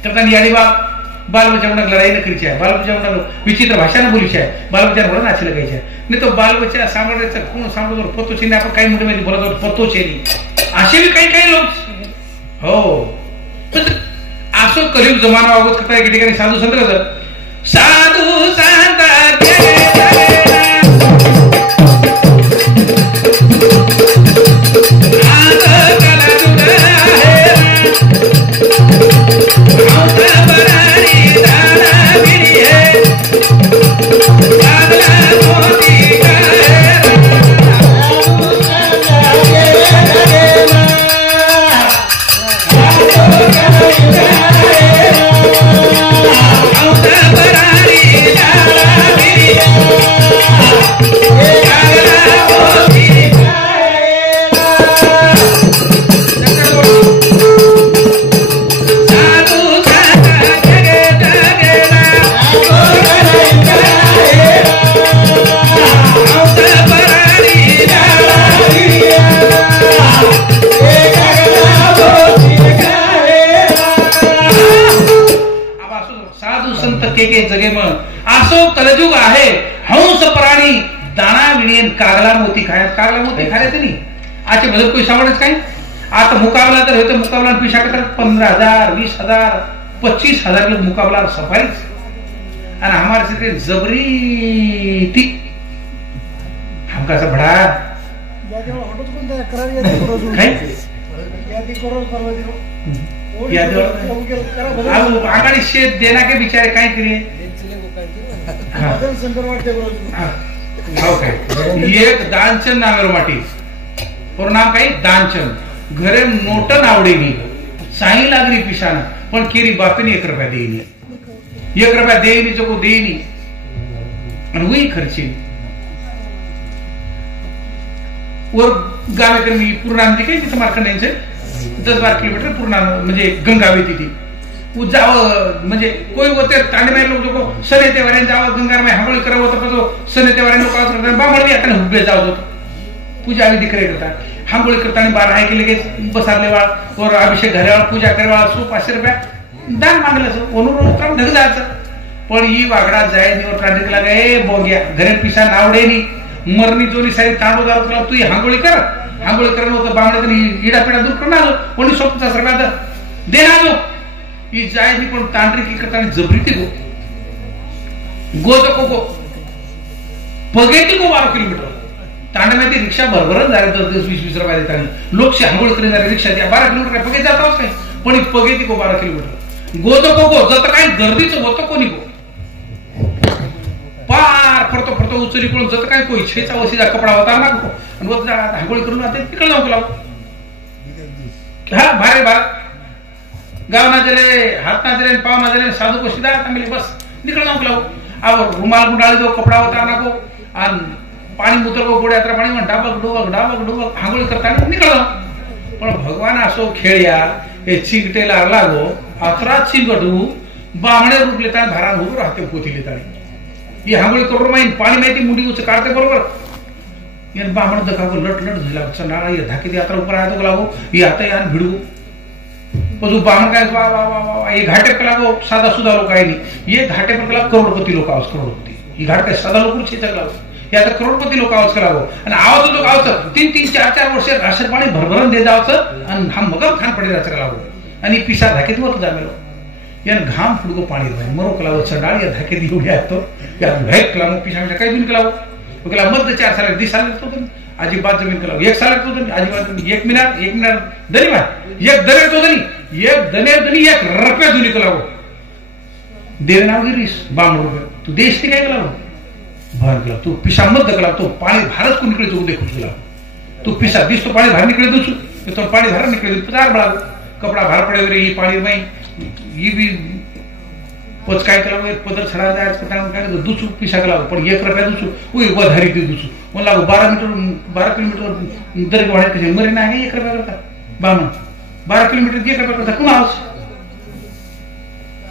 करतानी याडी बाप बाल बच्चा उनक लड़ाई न करी छे बाल बच्चा उनक विचित्र भाषा न बोली छे बाल बच्चा वळण आछे लगाई छे ने तो बाल बच्चा सांभळे छे कोण सांभळो पतो छे ने आपण काही मोठे मध्ये बोलतो पतो छे नी असे भी काही काही लोक हो आ असो कलियुग जमाना वागत करता एके ठिकाणी साधू संत कसं साधू संत जगे मग असो कलयुग आहे हंस प्राणी दाना विणेन कागला मोती खाया कागला मोती खायचे नाही आजचे भजन कोई सावडच काय आता मुकाबला तर होतो मुकाबला पिशा करतात 15,000 20,000 25,000 लोग मुकाबला सफाईच आणि हमारे से जबरी थी हमका सब बड़ा आगाड़ी शेत देना के बिचारे काय करिए एक दानचंद नावेर वाटी पूर्ण नाम काही दानचंद घरे मोठ नावडेली साई लागली पिशाना पण केरी बापीने 1 रुपया देईनी 1 रुपया देईनी चको देईनी आणि वही खर्ची वर गावाकडे मी पूर्णा म्हणजे काही तिथं मार्कंड्यांचे 10-12 किलोमीटर पूर्णा म्हणजे गंगावी तिथे जाव म्हणजे कोई होते तांडे लोक जो सने तेवाऱ्यां जावं गंगार में हांगोळी करावं होतं तो सने तेवाऱ्यां लोक असं करतात बामळवी आता हुबे जावत होतो पूजा विधी करे करतात हांगोळी करताना 12 के लगेच बसारले वाळ और अभिषेक घरेवाळ पूजा करवाळ सो 500 रुपया दान मागलं ओनूर काम ढग जायचं पण ही वागडा जाय निवर ट्रांडिक लागे ए बोग्या घरे पिसा नावडे नी मरनी जोनी सारी तांडो दारू तुला तू हांगोळी कर होतं बामळे इडा पिडा दूर करणार कोणी 50 रुपया देणार जो ही जाय नी पण तांड्री की करताना जबरीती गो तो गो पगेती गो 12 किलोमीटर तांडे में रिक्षा भरभरच झाले 10-20 रुपया देताना लोक हांगोळ करीत झाले रिक्षा त्या 12 किलोमीटर पगे जाताच काय पण पगेती गो 12 किलोमीटर गो तो गो जत काही गर्दीचं होतं कोणी गो पार फरतो उचली पळून जत काय कोई छेचा वसीचा कपडा होता ना गो आणि वर हांगोळी करून आता तिकडे जाऊ लाव हा भारे भार गाव ना दिले हात ना दिले पाव ना दिले साधू को सीधा मिले बस निकल जाऊ लाव अब रुमाल गुंडाळी जो कपडा होता ना गो आणि पाणी मुतर गो गोड्या यात्रा पाणी म्हण डाबक हांगोळी करताना निकल जाऊ पण भगवान असो खेळ्या हे चिंगटेला लागो अकरा चिंगटू बामणे रूप लेता धारा उभं राहते पोती लेतानी ही हांगोळी करून माहीन पाणी माहिती मुंडी उच काढते बरोबर यान बामण दखागो लट झाला चनाळा ये धाकी यात्रा ऊपर आया तो लागो ये आता यान भिडू पजू बामण काय वा वा वा ये घाटे पे लागो सादा सुदा लोक आहे नी ये घाटे पर लागो करोडपती लोक आवाज करोडपती ही घाट काय सादा लोक छेचक लागो या तर करोडपती लोक आवाज करावो आणि आवाज लोक आवाज 3-4 वर्ष राशन पाणी भरभरून दे जावचं आणि हा मगम खान पडे जायचं लागो आणि पिसा धाकीत वर जामेलो यान घाम फुडगो पाणी भाई मरो कलावो चंडाळ या धाके दी उड्या तो या भेट कलावो पिसा काय दिन कलावो ओकला मध्य 4 साल 10 साल तो अजिबात जमीन कलावो 1 साल तो अजिबात 1 मिनिट दरी बा एक दरे तो दनी एक दने दनी 1 रुपया दुनी कलावो देर नाव गिरीस 52 रुपये तू देश काय कलावो भर कलाव तू पिसा मध्य कलाव तो पाणी भारत को निकले तो देखो कलाव तू पिसा दिस तो पाणी बाहर निकले दूसु तो पाणी बाहर निकले 50 बड़ा कपड़ा बाहर पड़े हुए ये पानी में ये भी पच काय कलाव पदर छडा जायच करता काय दूसु पिसा कलाव पण 1 रुपया दूसु ओय वधारी दी दूसु मला 12 किलोमीटर दर वाढे कसे मरे नाही 1 रुपया करता 12 किलोमीटर 1 रुपया करता कुणास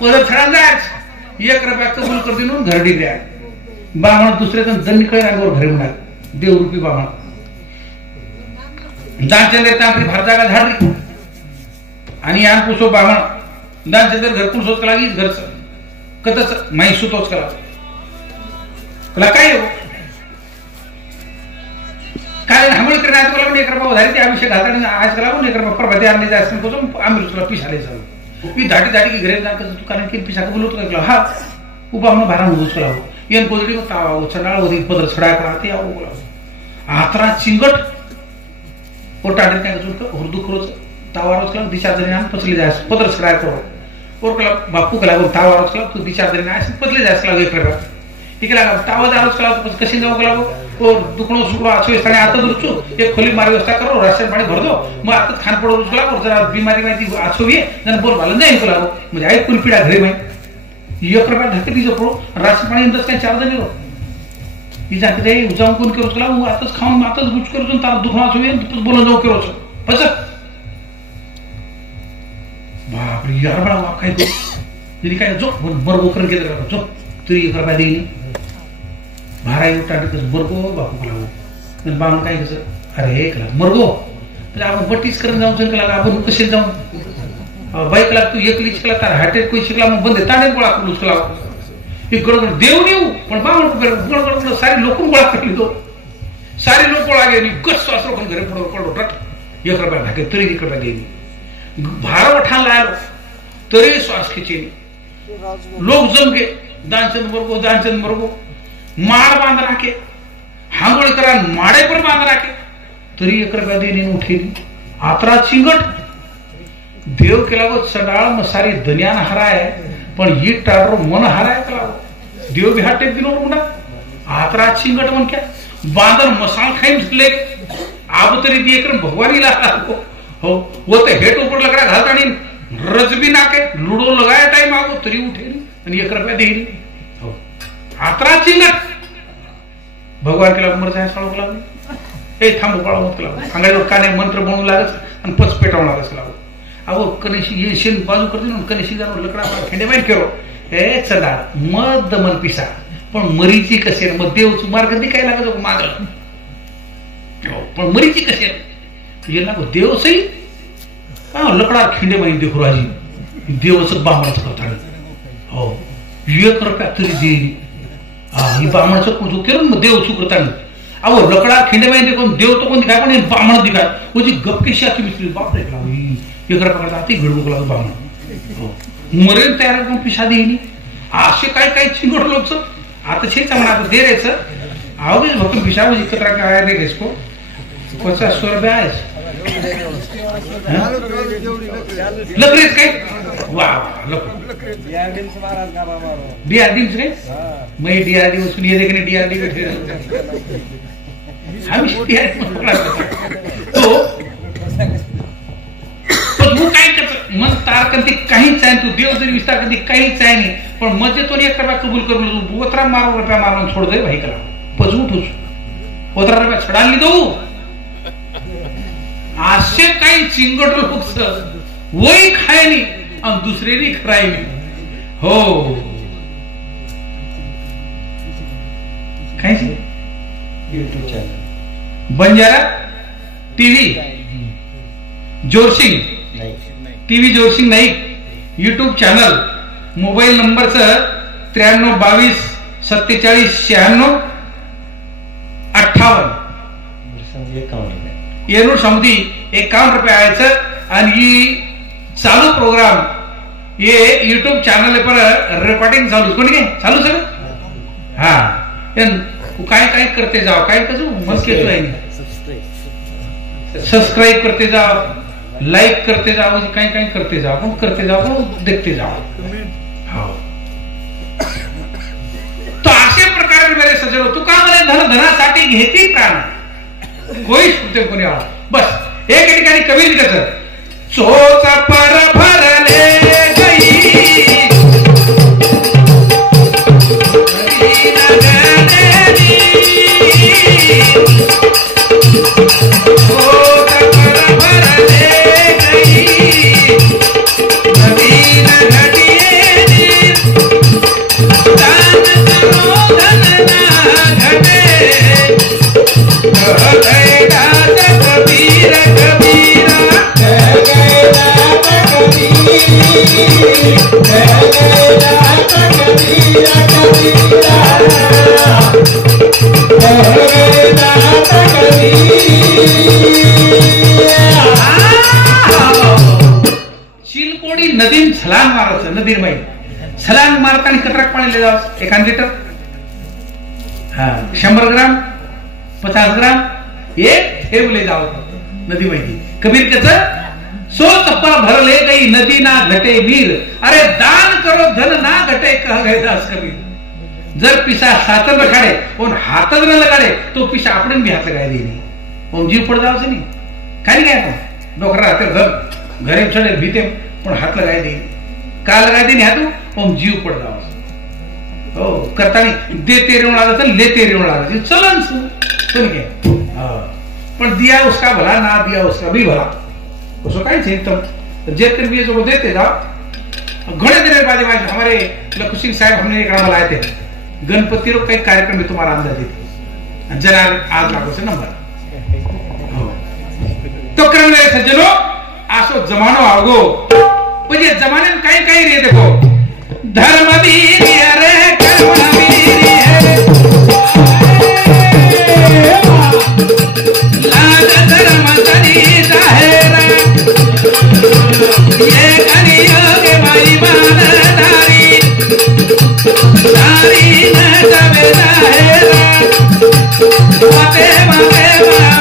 पदर छडा जायच 1 रुपया कबूल कर दिनून घर डिग्र्या बामण दुसरे जण जण निकळे अंगावर घरी म्हणा देव रूपी बामण दानचंद्र तांबरी भार जागा झाडली आणि यान पुसो बामण दानचंद्र घर पुसोच कला घर कतच माई सुतोच कला कला काय हो काय हांगोळी करण्यात मला पण 1 रुपया उधारी ते अभिषेक घालताना आज कला पण 1 रुपया परभती आणले जास्त पुसो आम्ही तुला पिसाले जाऊ ಈ ದಾಟಿ ದಾಟಿಗೆ ಗರೆ ತೂ ಕಾರಣಕ್ಕೆ ಪಿಸಾಕ बोलतो हा उभा म्हणून भारा उचलाव येन पोजडी ताव चंडाळ होती पदर छडा कराते आव बोलाव आत्रा चिंगट और टाडे काय जुट उर्दू खरोच तावारोच कला दिशा जरी आन पचली जास पदर छडा करो और कला बापू कला तावारोच कला तू दिशा जरी आस पचली जास कला वेकर इकला तावा दारोच कला तो कशी जाव कला और दुखणो सुखणो आछो स्थाने आता दुरचो एक खोली मारी व्यवस्था करो राशन पाणी भर दो मग आता खान पडो रुचला और जरा बीमारी माहिती आछो ये जन बोल भालं नाही कला म्हणजे आई कुलपीडा घरी माहिती एक रुपया ढके दीजो पडो राशन पाणी इंदस काय 4 जणी रो ही जाते ते उजाव कोण करू कला आताच खाऊन आताच गुच करू तार दुखणो आछो ये तू बोलून जाऊ करू बस बाप रे यार बडा वाप काय तो जरी काय जो बरोबर कर गेला जो तरी एक रुपया देईनी भारा येऊ टाटकस बरगो बापू कला पण बामण काय कसं अरे कला मरगो तर आपण बट्टीच करून जाऊ कला आपण कसे जाऊ बाईकला तू एकली शिकला तर हाटेत कोई शिकला मग बंद ताणे गोळा करू कला हे गडगड देव नेऊ पण बामण गडगड सारी लोक गोळा करली तो सारी लोक गोळा गेली कस असरो पण घरे पडो पडो रट एक रुपया ढाके तरी एक रुपया देईनी भारा वठान लायलो तरी श्वास खिचेनी लोक जमके दानचंद मरगो माड बांध राखे हांगोळी करा माडे पण बांध राखे तरी एक रुपया देईनी उठेली आत्रा चिंगट देव केला व चंडाळ मसारी दन्यान हराय पण ही टाळरो मन हराय कला देव भी हाटे दिनो रुंडा आत्रा चिंगट मन क्या बांधन मसाल खाईन ले आब तरी दी एकरम भगवानीला हो वो ते हेट ऊपर लकड़ा घालतानी रजबी नाके लुडो लगाया टाइम आगो तरी उठेली आणि एक रुपया देईनी हो आत्रा चिंगट भगवान केला मर जाय साळो लागले ए थांब बाळा मत केला सांगायला काने मंत्र बनवू लागस आणि पच पेटवणारच लाव अहो कनेशी ये शेन बाजू करते ना कनेशी जानो लकड़ा खेंडे बाई केरो ए चला मद मन पिसा पण मरीची कसे मग देवच मार्ग दी काय लागत मागल पण मरीची कसे ये लागो देव सही हा लकड़ा खेंडे बाई देखो राजी देवच बामणाचं करताड हो 1 रुपया तरी दे ही बामणाचं जो केलं मग देव चुकरताड अहो लकड़ा खेंडे बाई देखो देव तो कोण दिखाय पण बामण दिखाय ओजी गपकेशी आती मिसली बाप रे कला एक रुपया जाती घडवू कला बामण हो मरेन तयार करून पिशा देईनी असे काय काय चिंगट लोकच आता छे म्हणा आता दे रेच आओगे भक्त पिशा वो एकत्र काय रे रेसको 50 रुपया आहे लकरेच काय वाह लकरे डीआरडी से मैं डीआरडी सुनिए देखने डीआरडी बैठे हम तो तू काय करत मन तार कधी काहीच आहे तू देव जरी विस्तार कधी काहीच आहे नाही पण मजे तो 1 रुपया कबूल करून ओतरा मारो रुपया मारून छोड़ दे भाई कला पजूठूच ओतरा रुपया छडाली दो असे काही चिंगट लोक वही खायनी आणि दुसरेनी खरायनी हो काय YouTube channel Banjara TV Jorsing TV Jorsing Naik YouTube channel mobile नंबरचं 93 22 47 96 58 येरूर समिती 51 रुपये आयचं आणि चालू प्रोग्राम ये यूट्यूब चॅनल पर रिकॉर्डिंग चालू कोणी काय चालू सगळं हा काय काय करते जाओ काय कसं मत केलं आहे सब्सक्राइब करते जाओ लाइक करते जाओ काय काय करते जाओ पण करते जाओ पण देखते जाओ हाँ तो अशा प्रकारे मेरे सज्जनो तू का म्हणे धन धनासाठी घेती प्राण कोई सुनते कोणी आला बस एक ठिकाणी कबीर कसं चोचा पर भरले गई छलांग मारायचं नदीर माई छलांग मारताना कतराक पाणी ले जावं 1 लिटर 100 ग्राम 50 ग्राम एक ठेवले जावं नदी माहिती कबीर त्याच सो तप्पा भरले गई नदी ना घटे वीर अरे दान करो धन ना घटे कह गए दास कबीर जर पिसा सातर लगाडे पण हातच न लगाडे तो पिसा आपण भी हात लगाय देनी पण जीव पड जावच नाही काही काय आपण डोकरा राहते घर घरे चढे भीते पण हात लगाय देनी का लगाय देनी हातू पण जीव पड जावच हो करतानी देते रेवण आला तर लेते रेवण आला चलन सु कोण के पण दिया उसका भला ना दिया उसका भी भला उसको कहीं चाहिए तो जेकर भी जो देते जाओ घोड़े देने बाद हमारे लखू सिंह साहब हमने एक बुलाए थे गणपति रोग का एक कार्यक्रम में तुम्हारा अंदाज थे जरा आज लागू से नंबर तो क्रम में सज्जनों आसो जमानो आओगो म्हणजे जमाने में काही काही रे देखो धर्मवीर रे कर्मवीर है लाज धर्म तनी जाहेरा ये कलियुग महिमानदारी सारी न जवे जाहेरा वाते वाते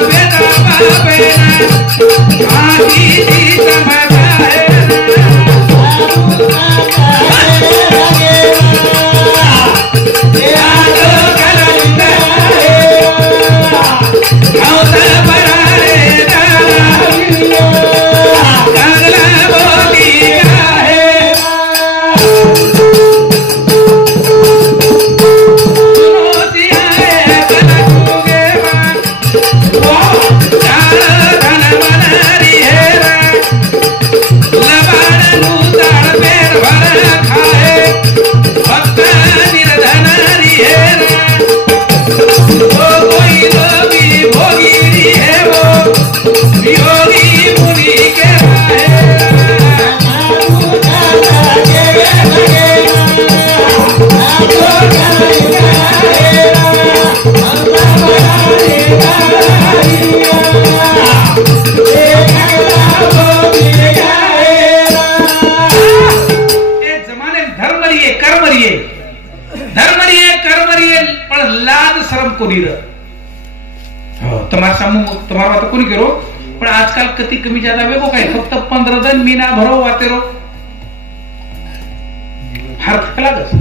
बेटा बापेना आधी दी समझाहेरा तुम्हारा बात कोणी करो पण आजकाल कती कमी ज्यादा वेगो काय फक्त 15 जण मीना भरो वातेरो हर लागस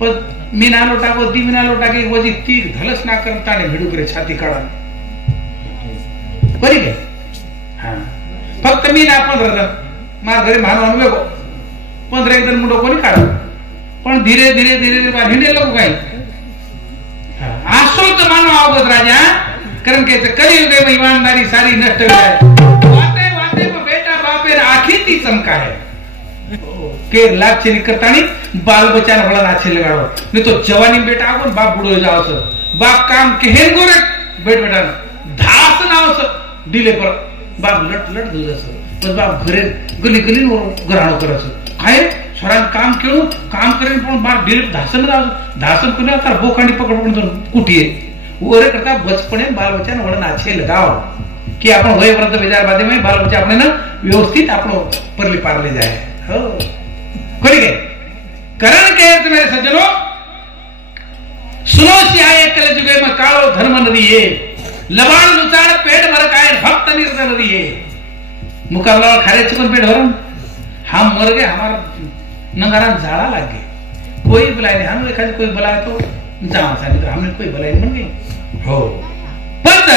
पण मीना लोटा को दी मीना लोटा के वजी तीक धलस ना करता ने भिडू करे छाती काढा बरी के हां फक्त मीना 15 जण मा घरे मानवान वेगो 15 जण मुंडो कोणी काढा पण धीरे धीरे धीरे बा हिंडे लोक काय आसो तो मानो आवगत राजा कारण के कलियुग में ईमानदारी सारी नष्ट हो जाए वाते वाते में बेटा बापे आखी ती चमका है के लाभ से निकलतानी बाल बच्चा ने बड़ा अच्छे लगाड़ो नहीं तो जवानी में बेटा आगो बाप बुढ़ो हो जाओ सर बाप काम के हेन गोरे बेट बेटा धास ना हो सर डिले पर बाप लट लट दूजा सर बस बाप घरे गली गली घराणो करे सर काय स्वरान काम केळू काम करेन पण बाप डिले धासन ना धासन कोने आता बोखांडी पकड पण कुटीए ओरे करता बचपने बाल बच्चा ने वडन अच्छे लगाओ कि आपण वय वृद्ध विचार बादे में बाल बच्चा अपने ना व्यवस्थित आपनो परली पार ले जाए हो कोई के करण के अर्थ मेरे सज्जनों सुनो सी आए कल जुगे में कालो धर्म नदी है लबाड़ लुचाड़ पेट भर काए भक्त निर्जन नदी है मुकाबला खारे चुकन पेट भरम हम मर गए हमारा नगारा झाड़ा लग गए कोई बुलाए नहीं हम देखा कोई बुलाए तो जाओ सानी तो हमने कोई बुलाए नहीं बन गई हो पत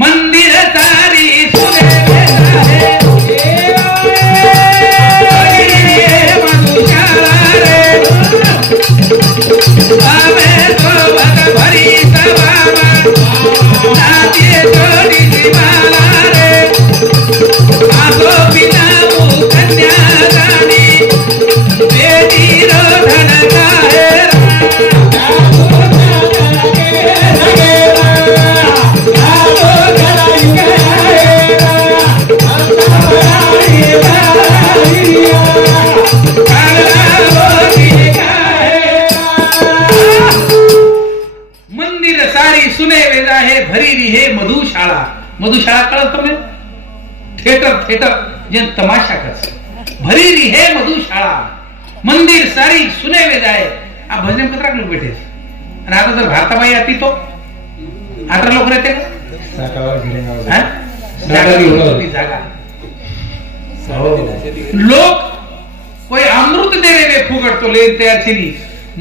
मंदिर तारी सुने है मधुशाला रे आवे तो भग भरी सभावा नाचे जोड़ी दीवाला रे आसो बिना कन्या रानी बेटी रो धन गाए मंदिर सारी सुने वेदा है भरी रही है मधुशाला मधुशाला कळत तुम्हें थिएटर थिएटर जे तमाशा कर भरी रिहे मधुशाळा मंदिर सारी सुने वे जाए. आ भजन कतरा लोक बैठे आणि आता जर भारताबाई आती तो 18 लोक रहते जागा. लोग कोई अमृत दे रे फुकट तो ले तयार थी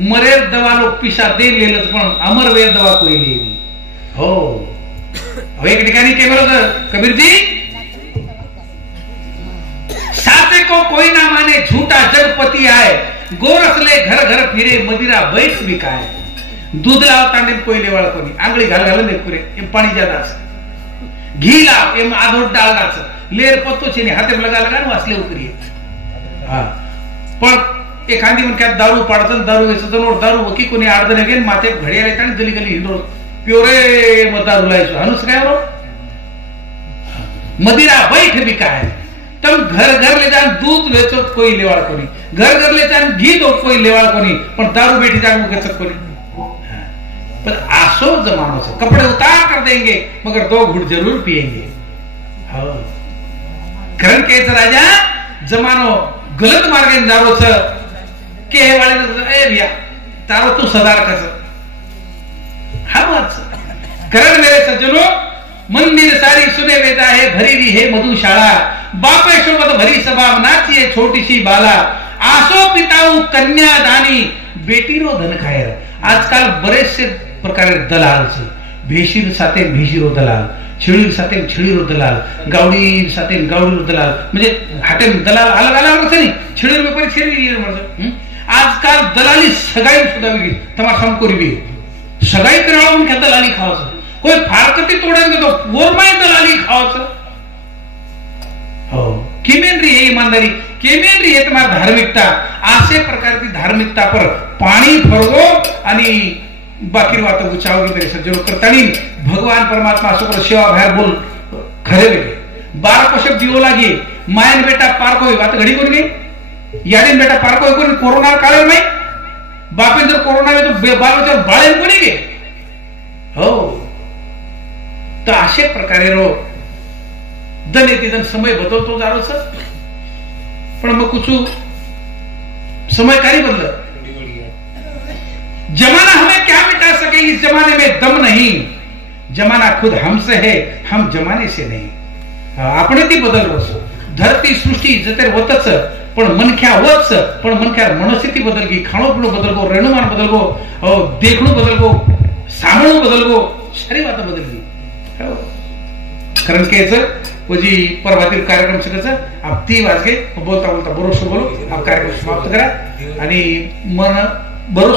मरेर दवा लोग पिशा दे लेलच पण अमर वेर दवा कोई लेली. हो एक ठिकाणी केवळ कबीरजी साते को कोई ना माने झूठा जगपति आए गोरस ले घर घर फिरे मदिरा बैठ विकाय. दूध लावता ने कोई लेवाळ कोणी आंगळी घाल घाल ने पुरे एम पाणी ज्यादा असं घी लाव एम आधोट डाळगाचं लेर पत्तो छे ने हाते लगा लगा वासले उकरी. हा पण एखादी म्हणक्यात दारू पाडतं दारू वेचतं दारू वकी कोणी आडदने गेन माथे घड्याळ येतात आणि गली गली हिंडो प्योरे मत दारू लायचो हनुस काय बरो मदिरा बैठ विकाय. तम घर घर ले जान दूध वेचत कोई लेवाळ कोणी घर घर ले जान घी दो कोई लेवाळ कोणी पण दारू बेटी जागू गचत कोणी. पर आसो जमानों से कपड़े उतार कर देंगे मगर 2 घूंट जरूर पिएंगे. कारण के राजा जमानो गलत मार्गे जारो छ के हे वाले ए भैया तारो तू सदार कस हा मत कारण मेरे सज्जनों मंदिर सारी सुने वेदा है भरी री है मधुशाला बापेश्वर मत भरी सभा नाची है छोटी सी बाला आसो पिताऊ कन्या दानी बेटी रो धन खायर. आजकाल बरेचसे प्रकारे दलाल છે ભેશીર સાથે ભેશીરો દલાલ છેડી સાથે છેડીરો દલાલ ગાવડી સાથે ગાવડીરો દલાલ म्हणजे हाटे दलाल अलग अलग છે ની છેડી વેપારી છેડી મળશે. आजकाल दलाली सगाई सुद्धा वेगळी તમાર સમ કરી બી सगाई करावा म्हणून क्या दलाली खावाचं कोई फारकती तोडून देतो वरमाय दलाली खावाचं. हो केमेंद्री हे ईमानदारी केमेंद्री हे तुम्हाला धार्मिकता असे प्रकारची धार्मिकता पर पाणी फरगो आणि बाकी बात उचावगी मेरे सज्जनों करतानी भगवान परमात्मा सुपर सेवा बाहेर बोल खरे वेगळे 12 कोशक दिवो लागे मायन बेटा पार कोई बात घडी कोण गई यादीन बेटा पार कोई कोण कोरोना काळे नाही बापेन जर कोरोना आहे तो बाळाच्या बाळेन कोणी गे. हो तर अशा प्रकारे रो दन येते जण समय बदलतो जारोच पण मग कुछ समय काही बदल. जमाना हमें क्या मिटा सके इस जमाने में दम नहीं. जमाना खुद हमसे है हम जमाने से नहीं. आपण ती बदललो धरती सृष्टी जते होतच पण मनख्या होतच पण मनख्या मनस्थिती बदल गई खाणो पिणो बदल गो रेणुमान बदल गो देखणो बदल गो सामणो बदल गो सारी बात बदल गई. कारण केच जी परभातील कार्यक्रम शिकायचं आप 3 वाजगे बोलता बोलता बरोबर बोलो आप कार्यक्रम समाप्त करा आणि मन बरोबर